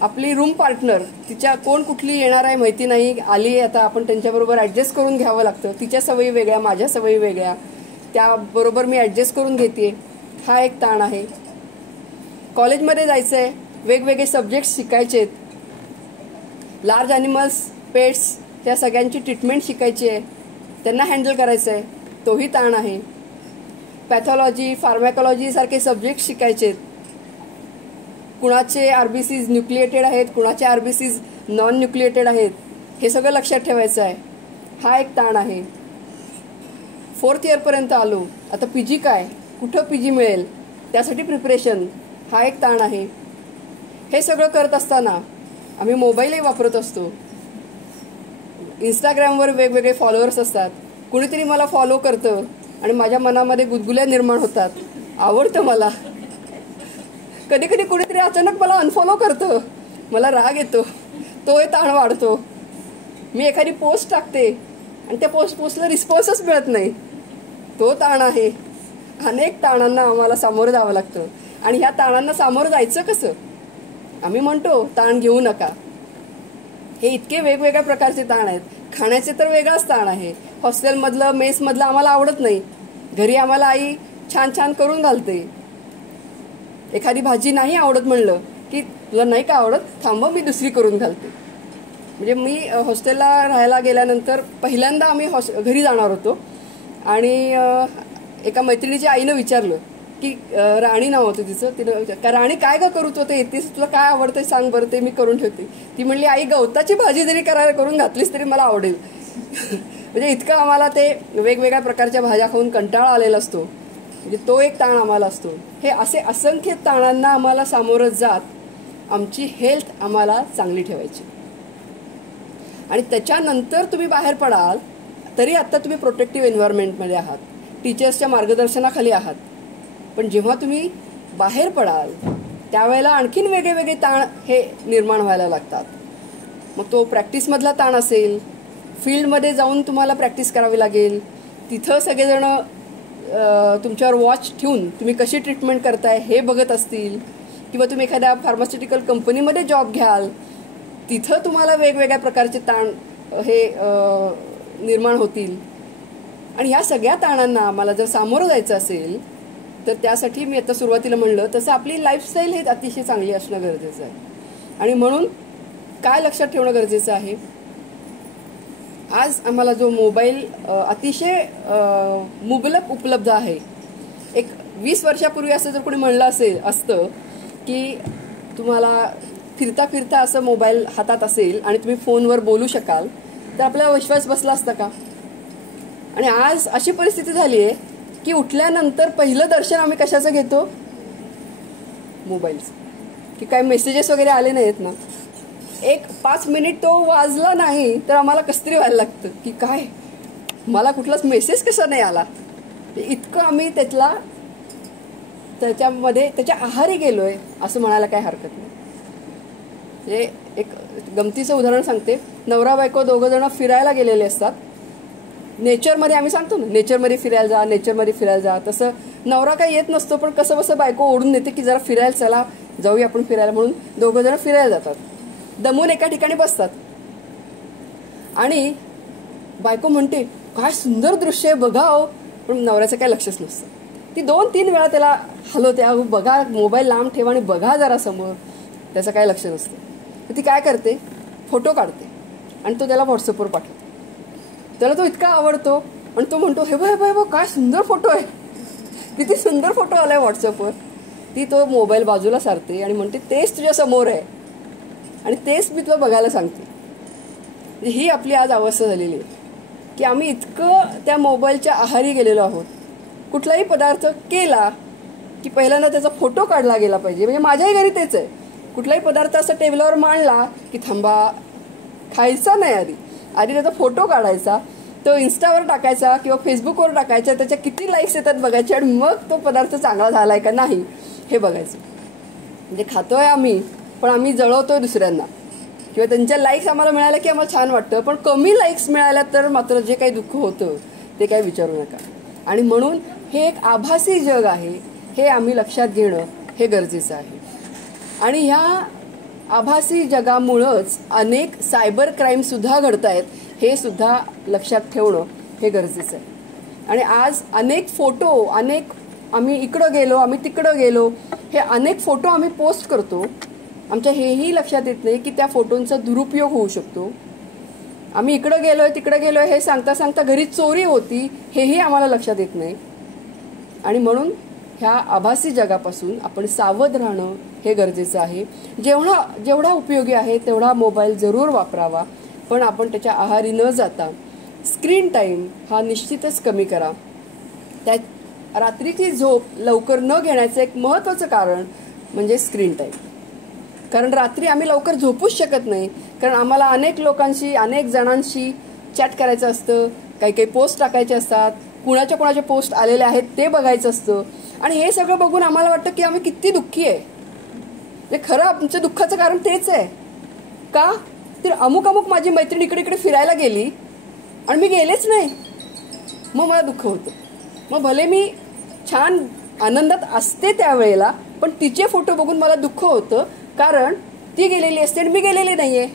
आपली रूम पार्टनर, तिच्या कोण कुठली येणार आहे माहिती नाही, आली आहे, आता आपण त्यांच्याबरोबर ॲडजस्ट करून घ्यावं लागतं. तिच्या सवयी वेगळ्या, माझ्या सवयी वेगळ्या, त्याबरोबर मी ॲडजस्ट करून घेते, हा एक ताण आहे. कॉलेजमध्ये जायचं आहे, वेगवेगळे सब्जेक्ट्स शिकायचे आहेत, लार्ज ॲनिमल्स, पेट्स, त्या सगळ्यांची ट्रीटमेंट शिकायची आहे, त्यांना हँडल करायचं आहे, तोही ताण आहे. पॅथॉलॉजी, फार्मॅकॉलॉजी सारखे सब्जेक्ट शिकायचे आहेत, कुणाचे आरबीसीज न्यूक्लिएटेड आहेत, कुणाचे आरबीसीज नॉन न्यूक्लिएटेड आहेत, हे सगळं लक्षात ठेवायचं आहे, हा एक ताण आहे. 4th इयरपर्यंत आलो, आता PG काय, कुठं PG मिळेल, त्यासाठी प्रिपरेशन, हा एक ताण आहे. हे सगळं करत असताना आम्ही मोबाईलही वापरत असतो. इंस्टाग्रामवर वेगवेगळे फॉलोअर्स असतात, कुणीतरी मला फॉलो करतं आणि माझ्या मनामध्ये गुदगुल्या निर्माण होतात, आवडतं मला. कधी कधी कुणीतरी अचानक मला अनफॉलो करतं, मला राग येतो, तो ताण वाढतो. मी एखादी पोस्ट टाकते आणि त्या पोस्टला रिस्पॉन्सच मिळत नाही, तो ताण आहे. अनेक ताणांना आम्हाला सामोरं जावं लागतं. आणि ह्या ताणांना सामोरं जायचं कसं? आम्ही म्हणतो ताण घेऊ नका, हे इतके वेगवेगळ्या प्रकारचे ताण आहेत. खाण्याचे तर वेगळाच ताण आहे. हॉस्टेलमधलं, मेसमधलं आम्हाला आवडत नाही, घरी आम्हाला आई छान छान करून घालते. एखादी भाजी नाही आवडत म्हणलं की तुला नाही का आवडत, थांब मी दुसरी करून घालते. म्हणजे मी हॉस्टेलला राहायला गेल्यानंतर पहिल्यांदा आम्ही घरी जाणार होतो आणि एका मैत्रिणीच्या आईनं विचारलं की, राणी नाव होतं तिचं, तिनं का राणी काय का करू तो ते येतेस, तुला काय आवडतंय सांग बरं, ते मी करून ठेवते. ती म्हणली आई गवताची भाजी जरी करून घातलीस तरी मला आवडेल. म्हणजे इतकं आम्हाला ते वेगवेगळ्या प्रकारच्या भाज्या खाऊन कंटाळा आलेला असतो, म्हणजे तो एक ताण आम्हाला असतो. हे असे असंख्य ताणांना आम्हाला सामोरं जात आमची हेल्थ आम्हाला चांगली ठेवायची. आणि त्याच्यानंतर तुम्ही बाहेर पडाल तरी आत्ता तुम्ही प्रोटेक्टिव्ह एन्व्हायरमेंटमध्ये आहात, टीचर्सच्या मार्गदर्शनाखाली आहात, पण जेव्हा तुम्ही बाहेर पडाल त्यावेळेला आणखीन वेगळे वेगळे ताण हे निर्माण व्हायला लागतात. मग तो प्रॅक्टिसमधला ताण असेल, फील्डमध्ये जाऊन तुम्हाला प्रॅक्टिस करावी लागेल, तिथं सगळेजण तुमच्यावर वॉच ठेवून तुम्ही कशी ट्रीटमेंट करताय हे बघत असतील, किंवा तुम्ही एखाद्या फार्मास्युटिकल कंपनीमध्ये जॉब घ्याल, तिथं तुम्हाला वेगवेगळ्या प्रकारचे ताण हे निर्माण होतील. आणि ह्या सगळ्या ताणांना आम्हाला जर सामोरं जायचं असेल तर त्यासाठी मी आता सुरुवातीला म्हणलं तसं आपली लाईफस्टाईल हे अतिशय चांगली असणं गरजेचं आहे. आणि म्हणून काय लक्षात ठेवणं गरजेचं आहे, आज आम्हाला जो मोबाईल अतिशय मुबलक उपलब्ध आहे, एक 20 वर्षापूर्वी असं जर कोणी म्हणलं असतं की तुम्हाला फिरता फिरता असं मोबाईल हातात असेल आणि तुम्ही फोनवर बोलू शकाल, तर आपल्याला विश्वास बसला असता का? आणि आज अशी परिस्थिती झाली आहे की उठल्यानंतर पहिलं दर्शन आम्ही कशाचं घेतो? मोबाईलचं. की काय मेसेजेस वगैरे आले नाहीत ना, एक 5 मिनिट तो वाजला नाही तर आम्हाला कसतरी व्हायला लागतं की काय, मला कुठलाच मेसेज कसा नाही आला. इतकं आम्ही त्याच्यामध्ये त्याच्या आहारी गेलोय असं म्हणायला काही हरकत नाही. म्हणजे एक गमतीचं उदाहरण सांगते. नवरा बायको दोघं जण फिरायला गेलेले असतात नेचरमध्ये. आम्ही सांगतो ना नेचरमध्ये फिरायला जा. तसं नवरा काही येत नसतो, पण कसं बसं बायको ओढून नेते की जरा फिरायला चला, जाऊया आपण फिरायला, म्हणून दोघं जण फिरायला जातात. दमून एका ठिकाणी बसतात आणि बायको म्हणते काय सुंदर दृश्य आहे बघा हो, पण नवऱ्याचं काही लक्षच नसतं. ती 2-3 वेळा त्याला हलवते, बघा मोबाईल लांब ठेवा आणि बघा जरा समोर, त्याचं काही लक्ष नसतं. तर ती काय करते, फोटो काढते आणि तो त्याला व्हॉट्सअपवर पाठवतो. त्याला तो इतका आवडतो आणि तो म्हणतो हे बघ काय सुंदर फोटो आहे, किती सुंदर फोटो आलाय व्हॉट्सअपवर. ती तो मोबाईल बाजूला सारते आणि म्हणते तेच तुझ्या समोर आहे आणि तेच मी तुला बघायला सांगते. ही आपली आज अवस्था झालेली आहे की आम्ही इतकं त्या मोबाईलच्या आहारी गेलेलो आहोत. कुठलाही पदार्थ केला की पहिल्यांदा त्याचा फोटो काढला गेला पाहिजे. म्हणजे माझ्याही घरी तेच आहे. कुठलाही पदार्थ असं टेबलावर मांडला की थांबा, खायचा नाही, आधी त्याचा फोटो काढायचा, तो इन्स्टावर टाकायचा किंवा फेसबुकवर टाकायचा, त्याच्या किती लाईक्स येतात बघायचे आणि मग तो पदार्थ चांगला झालाय का नाही हे बघायचं. म्हणजे खातोय आम्ही, पण आम्ही जळवतोय दुसऱ्यांना, किंवा त्यांच्या लाईक्स आम्हाला मिळाल्या की आम्हाला छान वाटतं, पण कमी लाईक्स मिळाल्या तर मात्र जे काही दुःख होतं ते काही विचारू नका. आणि म्हणून हे एक आभासी जग आहे, हे आम्ही लक्षात घेणं हे गरजेचं आहे. आणि ह्या आभासी जगामुळंच अनेक सायबर क्राईम सुद्धा घडत आहेत, हे सुद्धा लक्षात ठेवणं हे गरजेचं आहे. आणि आज अनेक फोटो, आम्ही इकडं गेलो, आम्ही तिकडं गेलो, हे अनेक फोटो आम्ही पोस्ट करतो. आमच्या हेही लक्षात येत नाही की त्या फोटोंचा दुरुपयोग होऊ शकतो. आम्ही इकडं गेलोय तिकडं गेलोय हे सांगता सांगता घरी चोरी होती, हेही आम्हाला लक्षात येत नाही. आणि म्हणून ह्या आभासी जगापासून आपण सावध राहणं हे गरजेचं आहे. जेवढा उपयोगी आहे तेवढा मोबाईल जरूर वापरावा, पण आपण त्याच्या आहारी न जाता स्क्रीन टाईम हा निश्चितच कमी करा. त्या रात्रीची झोप लवकर न घेण्याचं एक महत्त्वाचं कारण म्हणजे स्क्रीन टाईम. कारण रात्री आम्ही लवकर झोपूच शकत नाही, कारण आम्हाला अनेक लोकांशी, अनेक जणांशी चॅट करायचं असतं, काही पोस्ट टाकायचे असतात, कुणाचे पोस्ट आलेले आहेत ते बघायचं असतं. आणि हे सगळं बघून आम्हाला वाटतं की आम्ही किती दुःखी आहे. ते खरं आमच्या दुःखाचं कारण तेच आहे का, तर अमुक माझी मैत्रीण इकडे फिरायला गेली आणि मी गेलेच नाही, मग मला दुःख होतं. मग भले मी छान आनंदात असते त्यावेळेला, पण तिचे फोटो बघून मला दुःख होतं, कारण ती गेलेली असते आणि मी गेलेली नाहीये.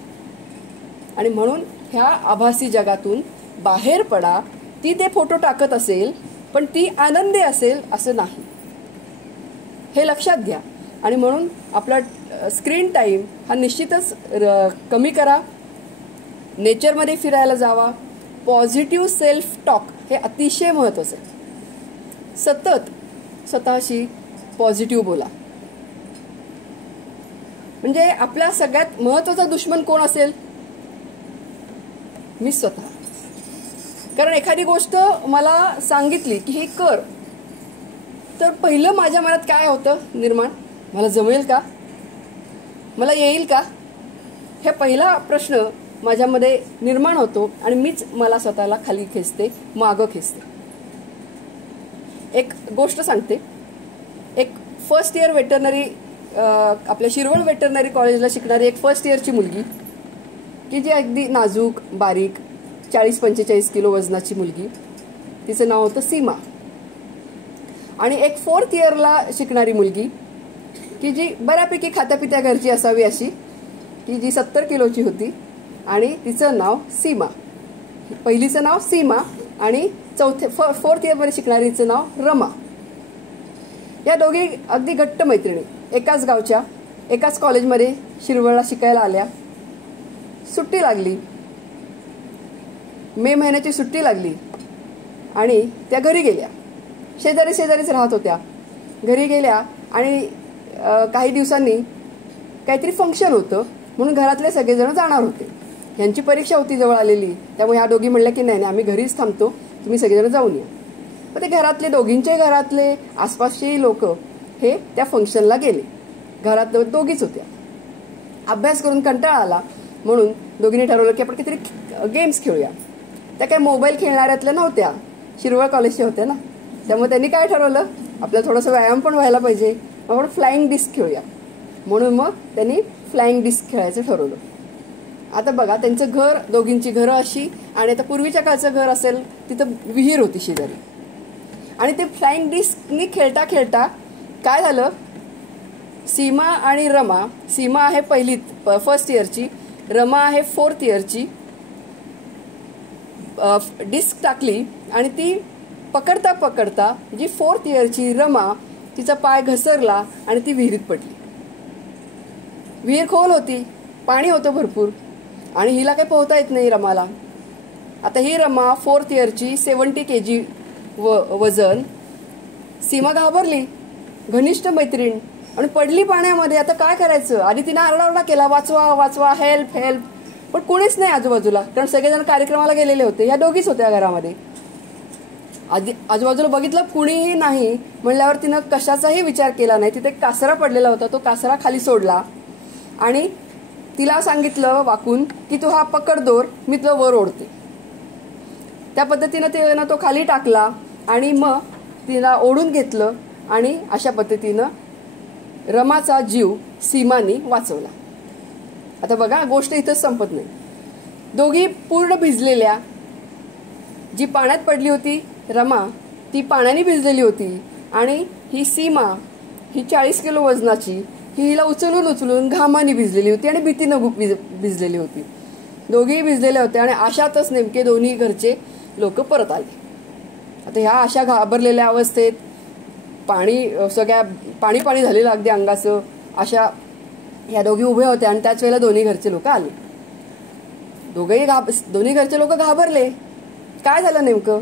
आणि म्हणून ह्या आभासी जगातून बाहेर पडा. ती ते फोटो टाकत असेल पण ती आनंदी असेल असं नाही, हे लक्षात घ्या. आणि म्हणून आपला स्क्रीन टाईम हा निश्चितच कमी करा. नेचरमध्ये फिरायला जावा. पॉझिटिव्ह सेल्फ टॉक हे अतिशय महत्त्वाचं आहे. सतत स्वतःशी पॉझिटिव्ह बोला. म्हणजे आपला सगळ्यात महत्त्वाचा दुश्मन कोण असेल, मी स्वतः. कारण एखादी गोष्ट मला सांगितली की हे कर, तर पहिलं माझ्या मनात काय होतं निर्माण, मला जमेल का, मला येईल का, हे पहिला प्रश्न माझ्यामध्ये निर्माण होतो आणि मीच मला स्वतःला खाली खेचते, मागं खेचते. एक गोष्ट सांगते. एक फर्स्ट इयर वेटरनरी, आपल्या शिरवळ वेटरनरी कॉलेजला शिकणारी एक फर्स्ट इयरची मुलगी, की जी अगदी नाजूक, बारीक, 40-45 किलो वजनाची मुलगी. तिचं नाव होतं सीमा. आणि एक 4th इयरला शिकणारी मुलगी की जी बऱ्यापैकी खात्यापित्या घरची असावी अशी, की जी 70 किलोची होती आणि तिचं नाव सीमा. पहिलीचं नाव सीमा आणि 4th इयरमध्ये शिकणारीचं नाव रमा. या दोघी अगदी घट्ट मैत्रिणी, एकाच गावच्या, एकाच कॉलेजमध्ये शिरवळला शिकायला आल्या. सुट्टी लागली, मे महिन्याची सुट्टी लागली आणि त्या घरी गेल्या. शेजारीच राहत होत्या. घरी गेल्या आणि काही दिवसांनी काहीतरी फंक्शन होतं म्हणून घरातले सगळेजण जाणार होते. यांची परीक्षा होती जवळ आलेली, त्यामुळे ह्या दोघी म्हणल्या की नाही आम्ही घरीच थांबतो, तुम्ही सगळेजण जाऊन या. मग ते घरातले, दोघींचे घरातले, आसपासचेही लोक हे त्या फंक्शनला गेले. घरात दोघीच होत्या. अभ्यास करून कंटाळा आला म्हणून दोघींनी ठरवलं की आपण काहीतरी गेम्स खेळूया. त्या काय मोबाईल खेळणाऱ्यातल्या नव्हत्या, शिरवळ कॉलेजच्या होत्या ना, त्यामुळे त्यांनी काय ठरवलं, आपल्याला थोडासा व्यायाम पण व्हायला पाहिजे, आपण फ्लाइंग डिस्क खेळूया. म्हणून मग त्यांनी फ्लाइंग डिस्क खेळायचं ठरवलं. आता बघा, त्यांचं घर, दोघींची घरं अशी, आणि आता पूर्वीच्या काळचं घर असेल तिथं विहीर होती शेजारी. आणि ते फ्लाइंग डिस्कनी खेळता खेळता काय झालं, सीमा आणि रमा, सीमा आहे फर्स्ट इयरची, रमा आहे 4th इयरची, डिस्क टाकली आणि ती पकडता पकडता जी 4th इयरची रमा, तिचा पाय घसरला आणि ती विहिरीत पडली. विहीर खोल होती, पाणी होतं भरपूर, आणि हिला काही पोहता येत नाही रमाला. आता ही रमा 4th इयरची, 70 kg वजन. सीमा घाबरली, घनिष्ठ मैत्रीण, आणि पडली पाण्यामध्ये. आता काय करायचं, आधी तिने आरडाओरडा केला, वाचवा वाचवा, हेल्प हेल्प, पण कोणीच नाही आजूबाजूला, कारण सगळेजण कार्यक्रमाला गेलेले होते. ह्या दोघीच होत्या घरामध्ये. आजूबाजूला बघितलं, कुणीही नाही. म्हणल्यावर तिनं कशाचाही विचार केला नाही. तिथे कासरा पडलेला होता, तो कासरा खाली सोडला आणि तिला सांगितलं वाकून की तू हा पकड दोर, मी तुला वर ओढते. त्या पद्धतीनं तिनं तो खाली टाकला आणि मग तिला ओढून घेतलं, आणि अशा पद्धतीनं रमाचा जीव सीमानी वाचवला. आता बघा, गोष्ट इथंच संपत नाही. दोघी पूर्ण भिजलेल्या, जी पाण्यात पडली होती रमा, ती पाण्याने भिजलेली होती, आणि ही सीमा, ही 40 किलो वजनाची, ही हिला उचलून उचलून घामाने भिजलेली होती आणि भीतीनं भिजलेली होती. दोघीही भिजलेल्या होत्या, आणि अशातच नेमके दोन्ही घरचे लोक परत आले. आता ह्या अशा घाबरलेल्या अवस्थेत, पाणी सगळ्या पाणी पाणी झालेलं अगदी अंगाचं, अशा ह्या दोघी उभ्या होत्या, आणि त्याच वेळेला दोन्ही घरचे लोक आले. दोन्ही घरचे लोक घाबरले, काय झालं नेमकं.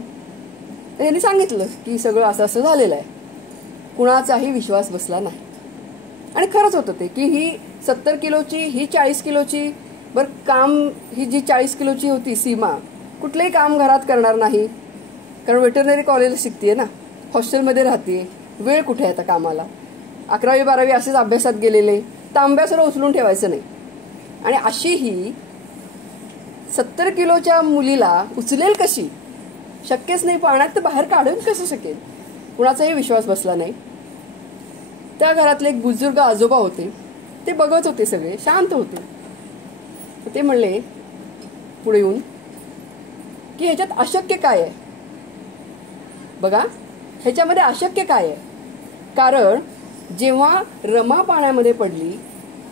तर यांनी सांगितलं की सगळं असं असं झालेलं आहे. कुणाचाही विश्वास बसला नाही. आणि खरंच होतं ते, की ही 70 किलोची, ही 40 किलोची. बरं, काम, ही जी 40 किलोची होती सीमा, कुठलंही काम घरात करणार नाही, कारण वेटरनरी कॉलेजला शिकते ना, हॉस्टेलमध्ये राहते, वेळ कुठे आहे आता कामाला. 11वी 12वी असेच अभ्यासात गेलेले, तांब्यासुद्धा उचलून ठेवायचं नाही. आणि अशी ही 70 किलोच्या मुलीला उचलेल कशी, शक्यच नाही. पाण्यात तर बाहेर काढून कसं शकेल. कुणाचाही विश्वास बसला नाही. त्या घरातले एक बुजुर्ग आजोबा होते, ते बघत होते, सगळे शांत होते. ते म्हणले पुढे येऊन की ह्याच्यात अशक्य काय आहे. बघा, ह्याच्यामध्ये अशक्य काय आहे, कारण जेव्हा रमा पाण्यामध्ये पडली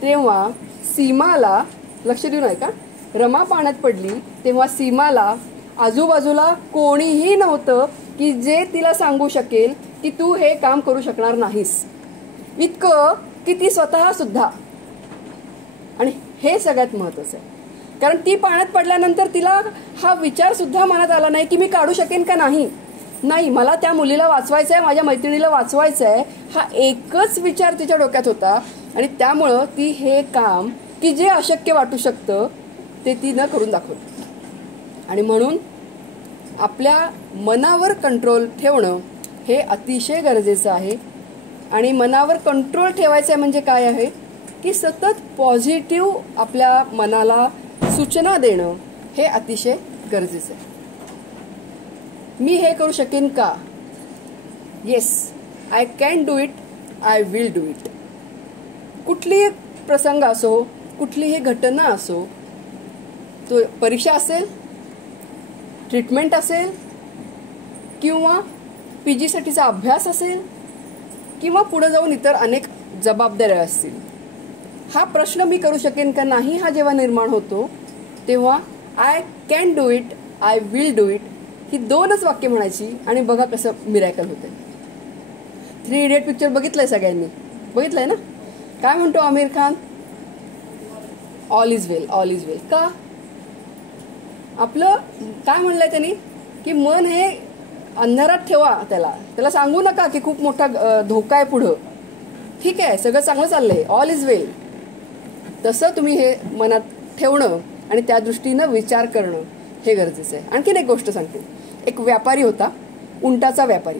तेव्हा सीमाला, लक्ष देऊन ऐका, रमा पाण्यात पडली तेव्हा सीमाला आजूबाजूला कोणीही नव्हतं की जे तिला सांगू शकेल की तू हे काम करू शकणार नाहीस. इतकं की ती स्वतः सुद्धा. आणि हे सगळ्यात महत्वाचं आहे, कारण ती पाण्यात पडल्यानंतर तिला हा विचार सुद्धा मनात आला नाही की मी काढू शकेन का नाही. नाही, मला त्या मुलीला वाचवायचं आहे, माझ्या मैत्रिणीला वाचवायचं आहे, हा एकच विचार तिच्या डोक्यात होता. आणि त्यामुळं ती हे काम, की जे अशक्य वाटू शकतं, ते ती न करून दाखवली. आणि म्हणून आपल्या मनावर कंट्रोल ठेवणं हे अतिशय गरजेचं आहे. आणि मनावर कंट्रोल ठेवायचं म्हणजे काय आहे, की सतत पॉझिटिव्ह आपल्या मनाला सूचना देणं हे अतिशय गरजेचं आहे. मी हे करू शकेन का, yes, I can do it, I will do it. कुठलीही प्रसंग असो, कुठलीही घटना असो, तो परीक्षा असेल, ट्रीटमेंट असेल, किंवा PG साठीचा अभ्यास असेल, किंवा पुढे जाऊन इतर अनेक जबाबदाऱ्या असतील. हा प्रश्न मी करू शकेन का नाही हा जेव्हा निर्माण होतो, तेव्हा I can do it, I will do it, ही 2च वाक्य म्हणायची. आणि बघा कसं मिरॅकल होतंय. 3 इडियट पिक्चर बघितलंय सगळ्यांनी, बघितलंय ना. काय म्हणतो Aamir Khan, all is well, all is well. का, आपलं काय म्हणलंय त्यांनी, की मन हे अंधारात ठेवा, त्याला सांगू नका की खूप मोठा धोका आहे पुढं. ठीक आहे, सगळं चांगलं चाललंय, ऑल इज वेल. तसं तुम्ही हे मनात ठेवणं आणि त्या दृष्टीनं विचार करणं हे गरजेचं आहे. आणखीन एक गोष्ट सांगते. एक व्यापारी होता, उंटाचा व्यापारी.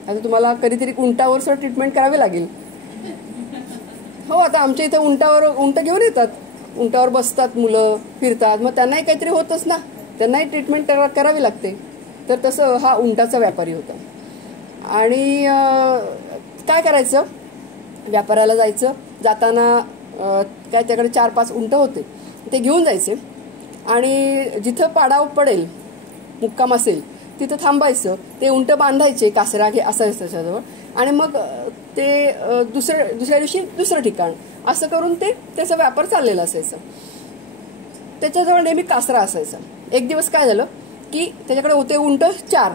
आता तुम्हाला कधीतरी उंटावर सुद्धा ट्रीटमेंट करावी लागेल. हो, आता आमच्या इथं उंट घेऊन येतात, उंटावर बसतात मुलं, फिरतात, मग त्यांनाही काहीतरी होतच ना, त्यांनाही ट्रीटमेंट करावी लागते. तर तसं हा उंटाचा व्यापारी होता. आणि काय करायचं, व्यापाराला जायचं, जाताना काय त्याकडे 4-5 उंट होते, ते घेऊन जायचे आणि जिथं पाडाव पडेल, मुक्काम असेल तिथं थांबायचं, ते उंट बांधायचे, कासरा असायचं त्याच्याजवळ, आणि मग ते दुसऱ्या दिवशी दुसरं ठिकाण, असं करून ते त्याचा व्यापार चाललेला असायचा. त्याच्याजवळ नेहमी कासरा असायचा. एक दिवस काय झालं की त्याच्याकडे होते उंट 4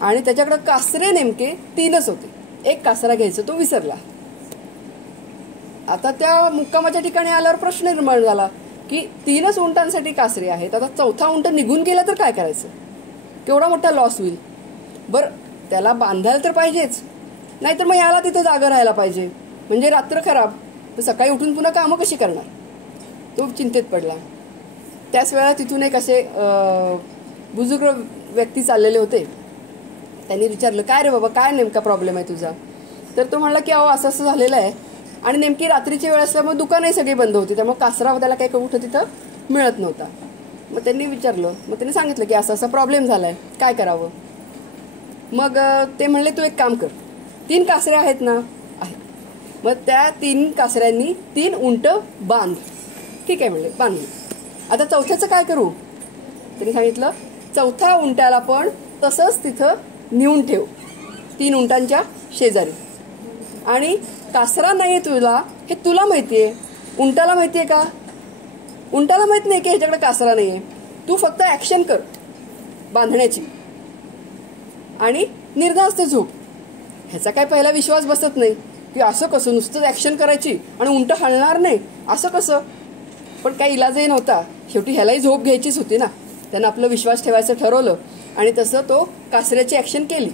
आणि त्याच्याकडे कासरे नेमके 3च होते. एक कासरा घ्यायचा तो विसरला. आता त्या मुक्कामाच्या ठिकाणी आल्यावर प्रश्न निर्माण झाला की 3च उंटांसाठी कासरे आहेत, आता 4था उंट निघून गेला तर काय करायचं, केवढा मोठा लॉस होईल. बरं, त्याला बांधायला तर पाहिजेच, नाहीतर मग याला तिथं जागं राहायला पाहिजे, म्हणजे रात्र खराब, तर सकाळी उठून पुन्हा कामं कशी करणार. तो चिंतेत पडला. त्याच वेळा तिथून एक असे बुजुर्ग व्यक्ती चाललेले होते. त्यांनी विचारलं, काय रे बाबा, काय नेमका प्रॉब्लेम आहे तुझा. तर तो म्हणला की अहो असं असं झालेलं आहे, आणि नेमकी रात्रीची वेळ असल्यामुळे दुकानही सगळी बंद होती, त्यामुळे कासरा त्याला काही कुठं तिथं मिळत नव्हता. मग त्यांनी विचारलं, मग त्यांनी सांगितलं की असा असा प्रॉब्लेम झालाय, काय करावं. मग ते म्हणले तू एक काम कर, 3 कासरे आहेत ना. आहेत. मग त्या 3 कासऱ्यांनी 3 उंट बांध. ठीक आहे म्हणले, बांधले. आता 4थ्याचं काय करू. त्यांनी सांगितलं 4था उंटाला पण तसंच तिथं नेऊन ठेव, 3 उंटांच्या शेजारी. आणि कासरा नाहीये तुला, हे तुला माहितीये, उंटाला माहितीये का. उंटाला माहित नाही की ह्याच्याकडे कासरा नाहीये. तू फक्त ऍक्शन कर बांधण्याची आणि निर्धास्त झोप. ह्याचा काय पहिला विश्वास बसत नाही की असं कसं, नुसतं ऍक्शन करायची आणि उंट हलणार नाही, असं कसं. पण काही इलाजही नव्हता, शेवटी ह्यालाही झोप घ्यायचीच होती ना. त्यानं आपलं विश्वास ठेवायचं ठरवलं आणि तसं तो कासऱ्याची ऍक्शन केली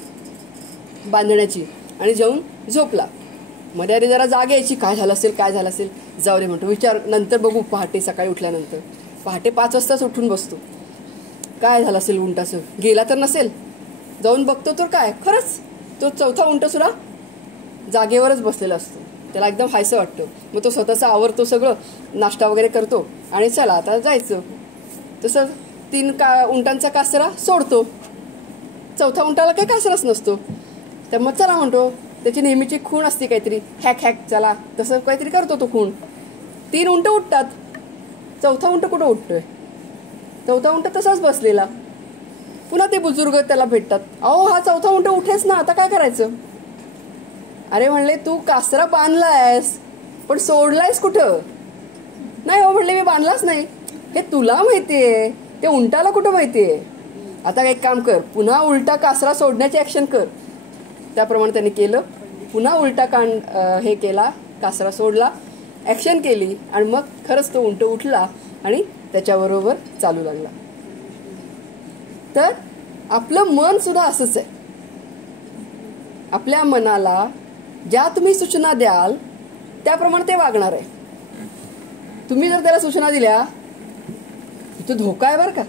बांधण्याची आणि जाऊन झोपला. मध्ये अरे जरा जाग यायची, काय झालं असेल काय झालं असेल, जाऊ दे म्हणतो, विचार नंतर बघू. पहाटे सकाळी उठल्यानंतर पहाटे 5 वाजताच उठून बसतो, काय झालं असेल उंटाचं, गेला तर नसेल. जाऊन बघतो तर काय, खरंच तो 4था उंट सुद्धा जागेवरच बसलेला असतो. त्याला एकदम हायसं वाटतं. मग तो स्वतःचा आवरतो, सगळं नाश्ता वगैरे करतो आणि चला आता जायचं. तसं 3 उंटांचा कासरा सोडतो. 4था उंटाला काही कासराच नसतो. तर मग चला म्हणतो, त्याची नेहमीची खूण असते काहीतरी, हॅक हॅक चला, तसं काहीतरी करतो तो खूण. 3 उंट उठतात, 4था उंट कुठं उठतोय. 4था उंट तसाच बसलेला. पुन्हा ते बुजुर्ग त्याला भेटतात. अहो हा 4था उंट उठेच ना, आता काय करायचं. अरे म्हणले तू कासरा बांधलायस पण सोडलायस कुठं. नाही हो म्हणले, मी बांधलाच नाही. हे तुला माहितीये, ते उंटाला कुठं माहितीये. आता एक काम कर, पुन्हा उलटा कासरा सोडण्याची ऍक्शन कर. त्याप्रमाणे त्यांनी केलं. पुन्हा उलटा हे केला, कासरा सोडला, ऍक्शन केली आणि मग खरंच तो उंट उठला आणि त्याच्याबरोबर चालू लागला. तर आपलं मन सुद्धा असंच आहे. आपल्या मनाला ज्या तुम्ही सूचना द्याल त्याप्रमाणे ते वागणार आहे. तुम्ही जर त्याला सूचना दिल्या, इथं धोका आहे बरं का,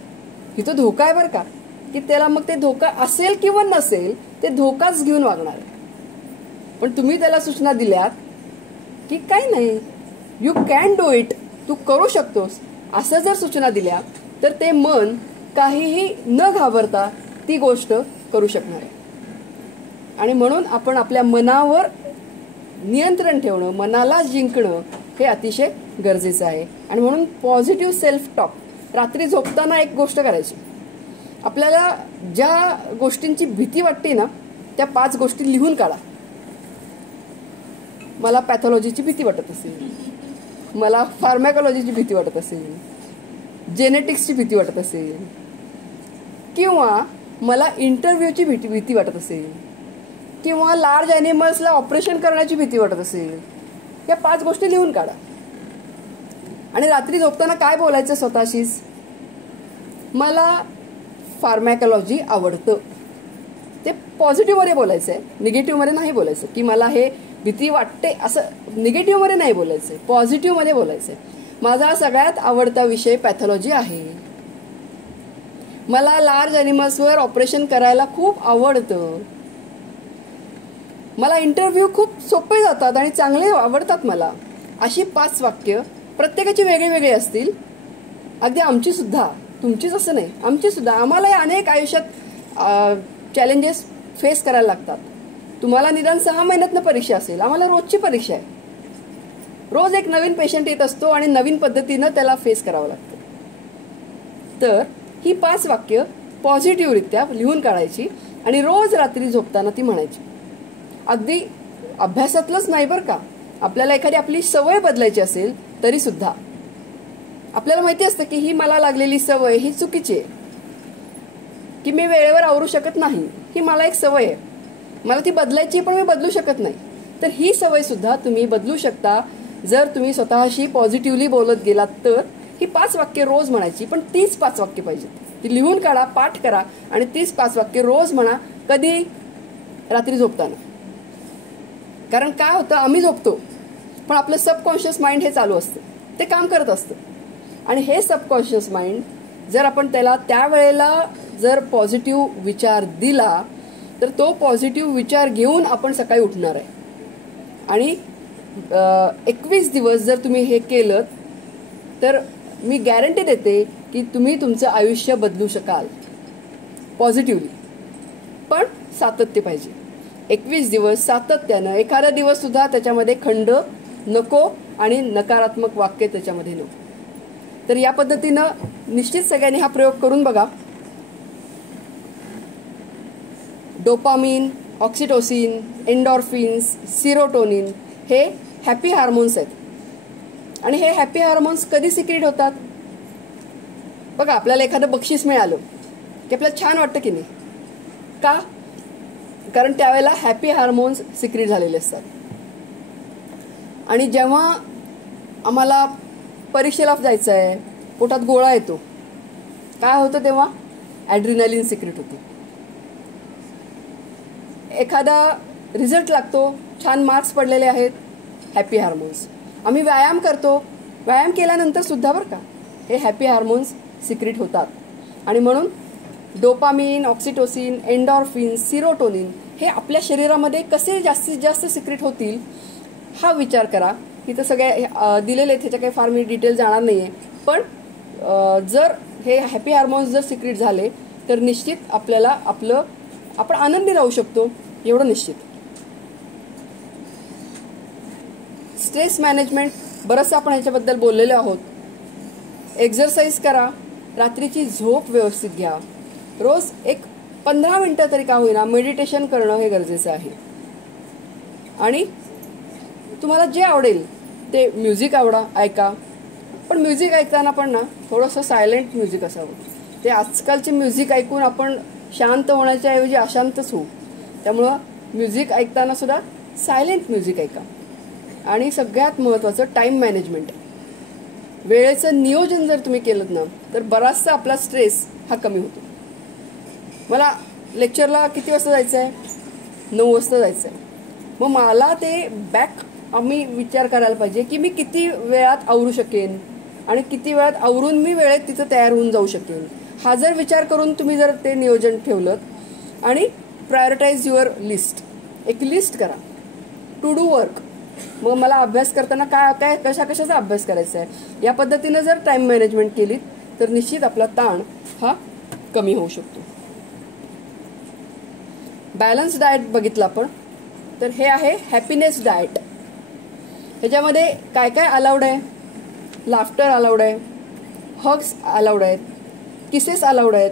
इथं धोका आहे बरं का, की त्याला मग ते धोका असेल किंवा नसेल ते धोकाच घेऊन वागणार आहे. पण तुम्ही त्याला सूचना दिल्यात की काही नाही, यू कॅन डू इट, तू करू शकतोस, असं जर सूचना दिल्या तर ते मन काहीही न घाबरता ती गोष्ट करू शकणार आहे. आणि म्हणून आपण आपल्या मनावर नियंत्रण ठेवणं, मनाला जिंकणं हे अतिशय गरजेचं आहे. आणि म्हणून पॉझिटिव्ह सेल्फ टॉक. रात्री झोपताना एक गोष्ट करायची, आपल्याला ज्या गोष्टींची भीती वाटते ना त्या 5 गोष्टी लिहून काढा. मला पॅथॉलॉजीची भीती वाटत असेल, मला फार्मॅकॉलॉजीची भीती वाटत असेल, जेनेटिक्सची भीती वाटत असेल, किंवा मला इंटरव्ह्यूची भीती वाटत असेल, किंवा लार्ज ॲनिमल्सला ऑपरेशन करण्याची भीती वाटत असेल, या 5 गोष्टी लिहून काढा. आणि रात्री झोपताना काय बोलायचं स्वतःशीच, मला फार्मॅकॉलॉजी आवडतं. ते पॉझिटिव्हमध्ये बोलायचं आहे, निगेटिव्हमध्ये नाही बोलायचं. की मला हे भीती वाटते असं निगेटिव्हमध्ये नाही बोलायचं आहे, पॉझिटिव्हमध्ये बोलायचं आहे. माझा सगळ्यात आवडता विषय पॅथॉलॉजी आहे. मला लार्ज ॲनिमल्सवर ऑपरेशन करायला खूप आवडतं. मला इंटरव्ह्यू खूप सोपे जातात आणि चांगले आवडतात मला. अशी 5 वाक्य प्रत्येकाची वेगळी वेगळी असतील. अगदी आमची सुद्धा, तुमचीच असं नाही, आमची सुद्धा. आम्हालाही अनेक आयुष्यात चॅलेंजेस फेस करायला लागतात. तुम्हाला निदान 6 महिन्यातनं परीक्षा असेल, आम्हाला रोजची परीक्षा आहे. रोज एक नवीन पेशंट येत असतो आणि नवीन पद्धतीनं त्याला फेस करावं लागतं. तर ही 5 वाक्य पॉझिटिव्हरित्या लिहून काढायची आणि रोज रात्री झोपताना ती म्हणायची. अगदी अभ्यासातलंच नाही बरं का, आपल्याला एखादी आपली सवय बदलायची असेल तरी सुद्धा. आपल्याला माहिती असतं की ही मला लागलेली सवय ही चुकीची आहे, की मी वेळेवर आवरू शकत नाही, ही मला एक सवय आहे, मला ती बदलायची पण मी बदलू शकत नाही. तर ही सवय सुद्धा तुम्ही बदलू शकता जर तुम्ही स्वतःशी पॉझिटिव्हली बोलत गेलात. तर ही 5 वाक्य रोज म्हणायची, पण तीच 5 वाक्य पाहिजेत. ती लिहून काढा, पाठ करा आणि तीच 5 वाक्य रोज म्हणा. कधी? रात्री झोपताना. कारण काय होतं, आम्ही झोपतो पण आपलं सबकॉन्शियस माइंड हे चालू असतं, ते काम करत असतं. आणि हे सबकॉन्शियस माइंड जर आपण त्याला त्यावेळेला जर पॉझिटिव्ह विचार दिला तर तो पॉझिटिव्ह विचार घेऊन आपण सकाळी उठणार आहे. आणि 21 दिवस जर तुम्ही हे केलं तर मी गॅरंटी देते की तुम्ही तुमचं आयुष्य बदलू शकाल पॉझिटिव्हली. पण सातत्य पाहिजे. 21 दिवस सातत्यानं, एखादा दिवस सुद्धा त्याच्यामध्ये खंड नको आणि नकारात्मक वाक्य त्याच्यामध्ये नको. तर या पद्धतीनं निश्चित सगळ्यांनी हा प्रयोग करून बघा. डोपामिन, ऑक्सिटोसिन, एंडॉर्फिन्स, सिरोटोनिन हे हॅपी हार्मोन्स आहेत. आणि हे हॅपी हार्मोन्स कधी सिक्रेट होतात? बघा, आपल्याला एखादं बक्षीस मिळालं की आपल्याला छान वाटतं की नाही? का? कारण त्यावेळेला हॅपी हार्मोन्स सिक्रेट झालेले असतात. आणि जेव्हा आम्हाला परीक्षेला जायचं आहे, पोटात गोळा येतो, काय होतं तेव्हा? ॲड्रिनालिन सिक्रेट होते. एखादा रिझल्ट लागतो, छान मार्क्स पडलेले आहेत, हॅपी हार्मोन्स. आम्ही व्यायाम करतो, व्यायाम केल्यानंतर सुद्धा बरं का हे हॅपी हार्मोन्स सिक्रेट होतात. आणि म्हणून डोपामिन, ऑक्सिटोसिन, एंडॉर्फिन, सिरोटोनिन हे आपल्या शरीरामध्ये कसे जास्तीत जास्त सिक्रेट होतील हा विचार करा. तिथं सगळे दिलेले आहेत, ह्याच्या काही फार मी डिटेल जाणार नाही आहे. पण जर हे हॅपी हार्मोन्स जर सिक्रेट झाले तर निश्चित आपल्याला आपण आनंदी राहू शकतो, एवढं निश्चित. स्ट्रेस मॅनेजमेंट बरंचसं आपण ह्याच्याबद्दल बोललेलो आहोत. एक्झरसाईज करा, रात्रीची झोप व्यवस्थित घ्या, रोज एक 15 मिनिटं तरी का होईना मेडिटेशन करणं हे गरजेचं आहे. आणि तुम्हाला जे आवडेल ते म्युझिक ऐका. पण म्युझिक ऐकताना पण ना थोडंसं सायलेंट म्युझिक असावं. ते आजकालचे म्युझिक ऐकून आपण शांत होण्याच्या ऐवजी अशांतच होऊ. त्यामुळं म्युझिक ऐकताना सुद्धा सायलेंट म्युझिक ऐका. आणि सगळ्यात महत्त्वाचं टाईम मॅनेजमेंट. वेळेचं नियोजन जर तुम्ही केलं ना तर बराचसा आपला स्ट्रेस हा कमी होतो. मला लेक्चरला किती वाजता जायचं आहे? 9 वाजता जायचं आहे. मग मला ते आम्ही विचार करायला पाहिजे की मी किती वेळात आवरू शकेन आणि किती वेळात आवरून मी वेळेत तिथं तयार होऊन जाऊ शकेन. हा जर विचार करून तुम्ही जर ते नियोजन ठेवलं आणि प्रायोरिटाईज युअर लिस्ट, एक लिस्ट करा, टू डू वर्क. मग मला अभ्यास करताना काय कशाचा अभ्यास करायचा आहे, या पद्धतीनं जर टाइम मॅनेजमेंट केली तर निश्चित आपला ताण हा कमी होऊ शकतो. बॅलन्स डाएट बघितलं आपण तर हे आहे हॅपीनेस डाएट. ह्याच्यामध्ये काय काय अलाउड आहे? लाफ्टर अलाउड आहे, हग्स अलाउड आहेत, किसेस अलाउड आहेत,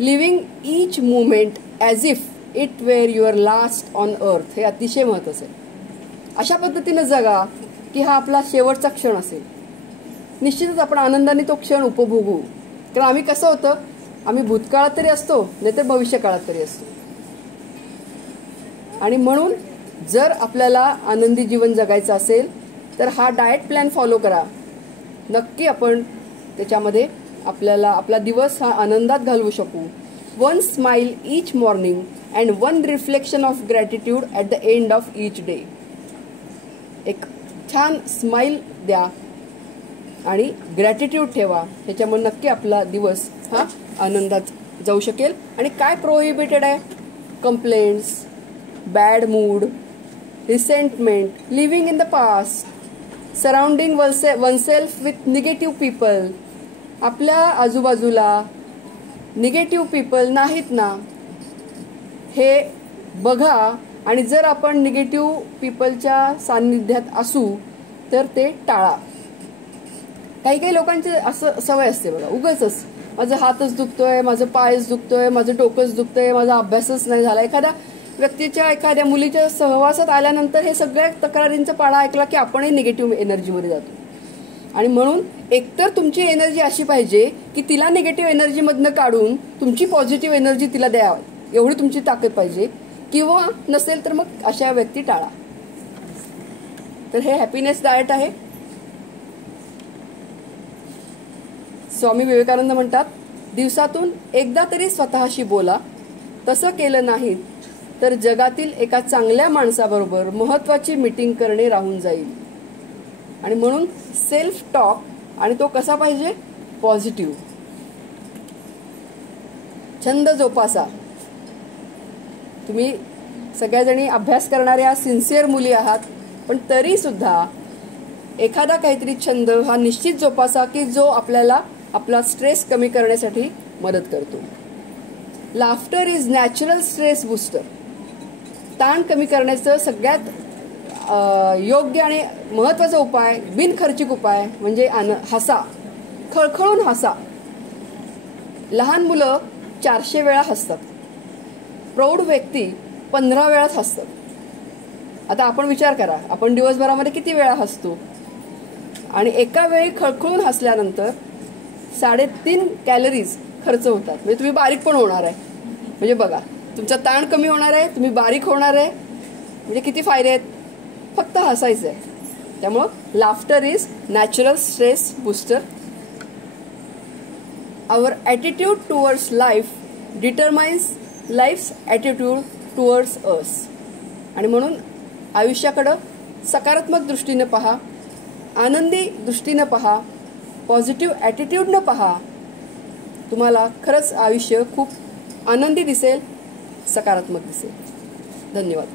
living each movement as if it were your last on earth. हे अतिशय महत्त्वाचं आहे. अशा पद्धतीनं जगा की हा आपला शेवटचा क्षण असेल. निश्चितच आपण आनंदाने तो क्षण उपभोगू. कारण आम्ही कसं होतं, आम्ही भूतकाळात तरी असतो नाहीतर भविष्यकाळात तरी असतो. आणि म्हणून जर आपल्याला आनंदी जीवन जगायचं असेल तर हा डाएट प्लॅन फॉलो करा. नक्की आपण त्याच्यामध्ये आपला दिवस हा आनंदात घालवू शकू. 1 smile each morning and 1 reflection of gratitude at the end of each day. एक छान स्माइल द्या आणि ग्रॅटिट्यूड ठेवा. ह्याच्यामुळे नक्की आपला दिवस हा आनंदात जाऊ शकेल. आणि काय प्रोहिबिटेड आहे? Complaints, bad mood, resentment, living in the past, surrounding oneself with negative people. आपल्या आजूबाजूला निगेटिव्ह पीपल नाहीत ना, हे बघा आणि जर आपण निगेटिव्ह पीपलच्या सान्निध्यात असू तर ते टाळा. काही काही लोकांची असं सवय असते बघा, उगाचच माझं हातच दुखतोय, माझं पायच दुखतोय, माझं डोकंच दुखतंय, माझा अभ्यासच नाही झाला. एखाद्या व्यक्तीच्या एखाद्या मुलीच्या सहवासात आल्यानंतर हे सगळ्या तक्रारींचा पाढा ऐकला की आपणही निगेटिव्ह एनर्जीमध्ये जातो. आणि म्हणून एकतर तुमची एनर्जी अशी पाहिजे की तिला निगेटिव्ह एनर्जीमधनं काढून तुमची पॉझिटिव्ह एनर्जी तिला द्या, एवढी तुमची ताकद पाहिजे. किंवा नसेल तर मग अशा व्यक्ती टाळा. तर हे हॅपीनेस डाएट आहे. स्वामी विवेकानंद म्हणतात, दिवसातून एकदा तरी स्वतःशी बोला. तसं केलं नाही तर जगातील एका चांगल्या माणसाबरोबर महत्वाची मीटिंग करणे राहून जाईल. आणि म्हणून सेल्फ टॉक, आणि तो कसा पाहिजे, पॉझिटिव्ह. छंद जोपासा. तुम्ही सगळ्याजणी अभ्यास करणाऱ्या सिन्सिअर मुली आहात, पण तरी सुद्धा एखादा काहीतरी छंद हा निश्चित जोपासा की जो आपल्याला आपला स्ट्रेस कमी करण्यासाठी मदत करतो. Laughter is natural stress booster. ताण कमी करण्याचं सगळ्यात योग्य आणि महत्वाचा उपाय, बिनखर्चिक उपाय म्हणजे हसा. खळखळून हसा. लहान मुलं 400 वेळा हसतात, प्रौढ व्यक्ती 15 वेळाच हसतात. आता आपण विचार करा, आपण दिवसभरामध्ये किती वेळा हसतो. आणि एका वेळी खळखळून हसल्यानंतर 3.5 कॅलरीज खर्च होतात. म्हणजे तुम्ही बारीक पण होणार आहे. म्हणजे बघा, तुमचा ताण कमी होणार आहे, तुम्ही बारीक होणार आहे. म्हणजे किती फायदे आहेत. फक्त हसायचं आहे. त्यामुळं laughter is natural stress buster. Our attitude towards life determines life's attitude towards us. आणि म्हणून आयुष्याकडं सकारात्मक दृष्टीनं पहा, आनंदी दृष्टीनं पहा, पॉझिटिव्ह ॲटिट्यूडनं पहा. तुम्हाला खरंच आयुष्य खूप आनंदी दिसेल, सकारात्मक दिसेल. धन्यवाद.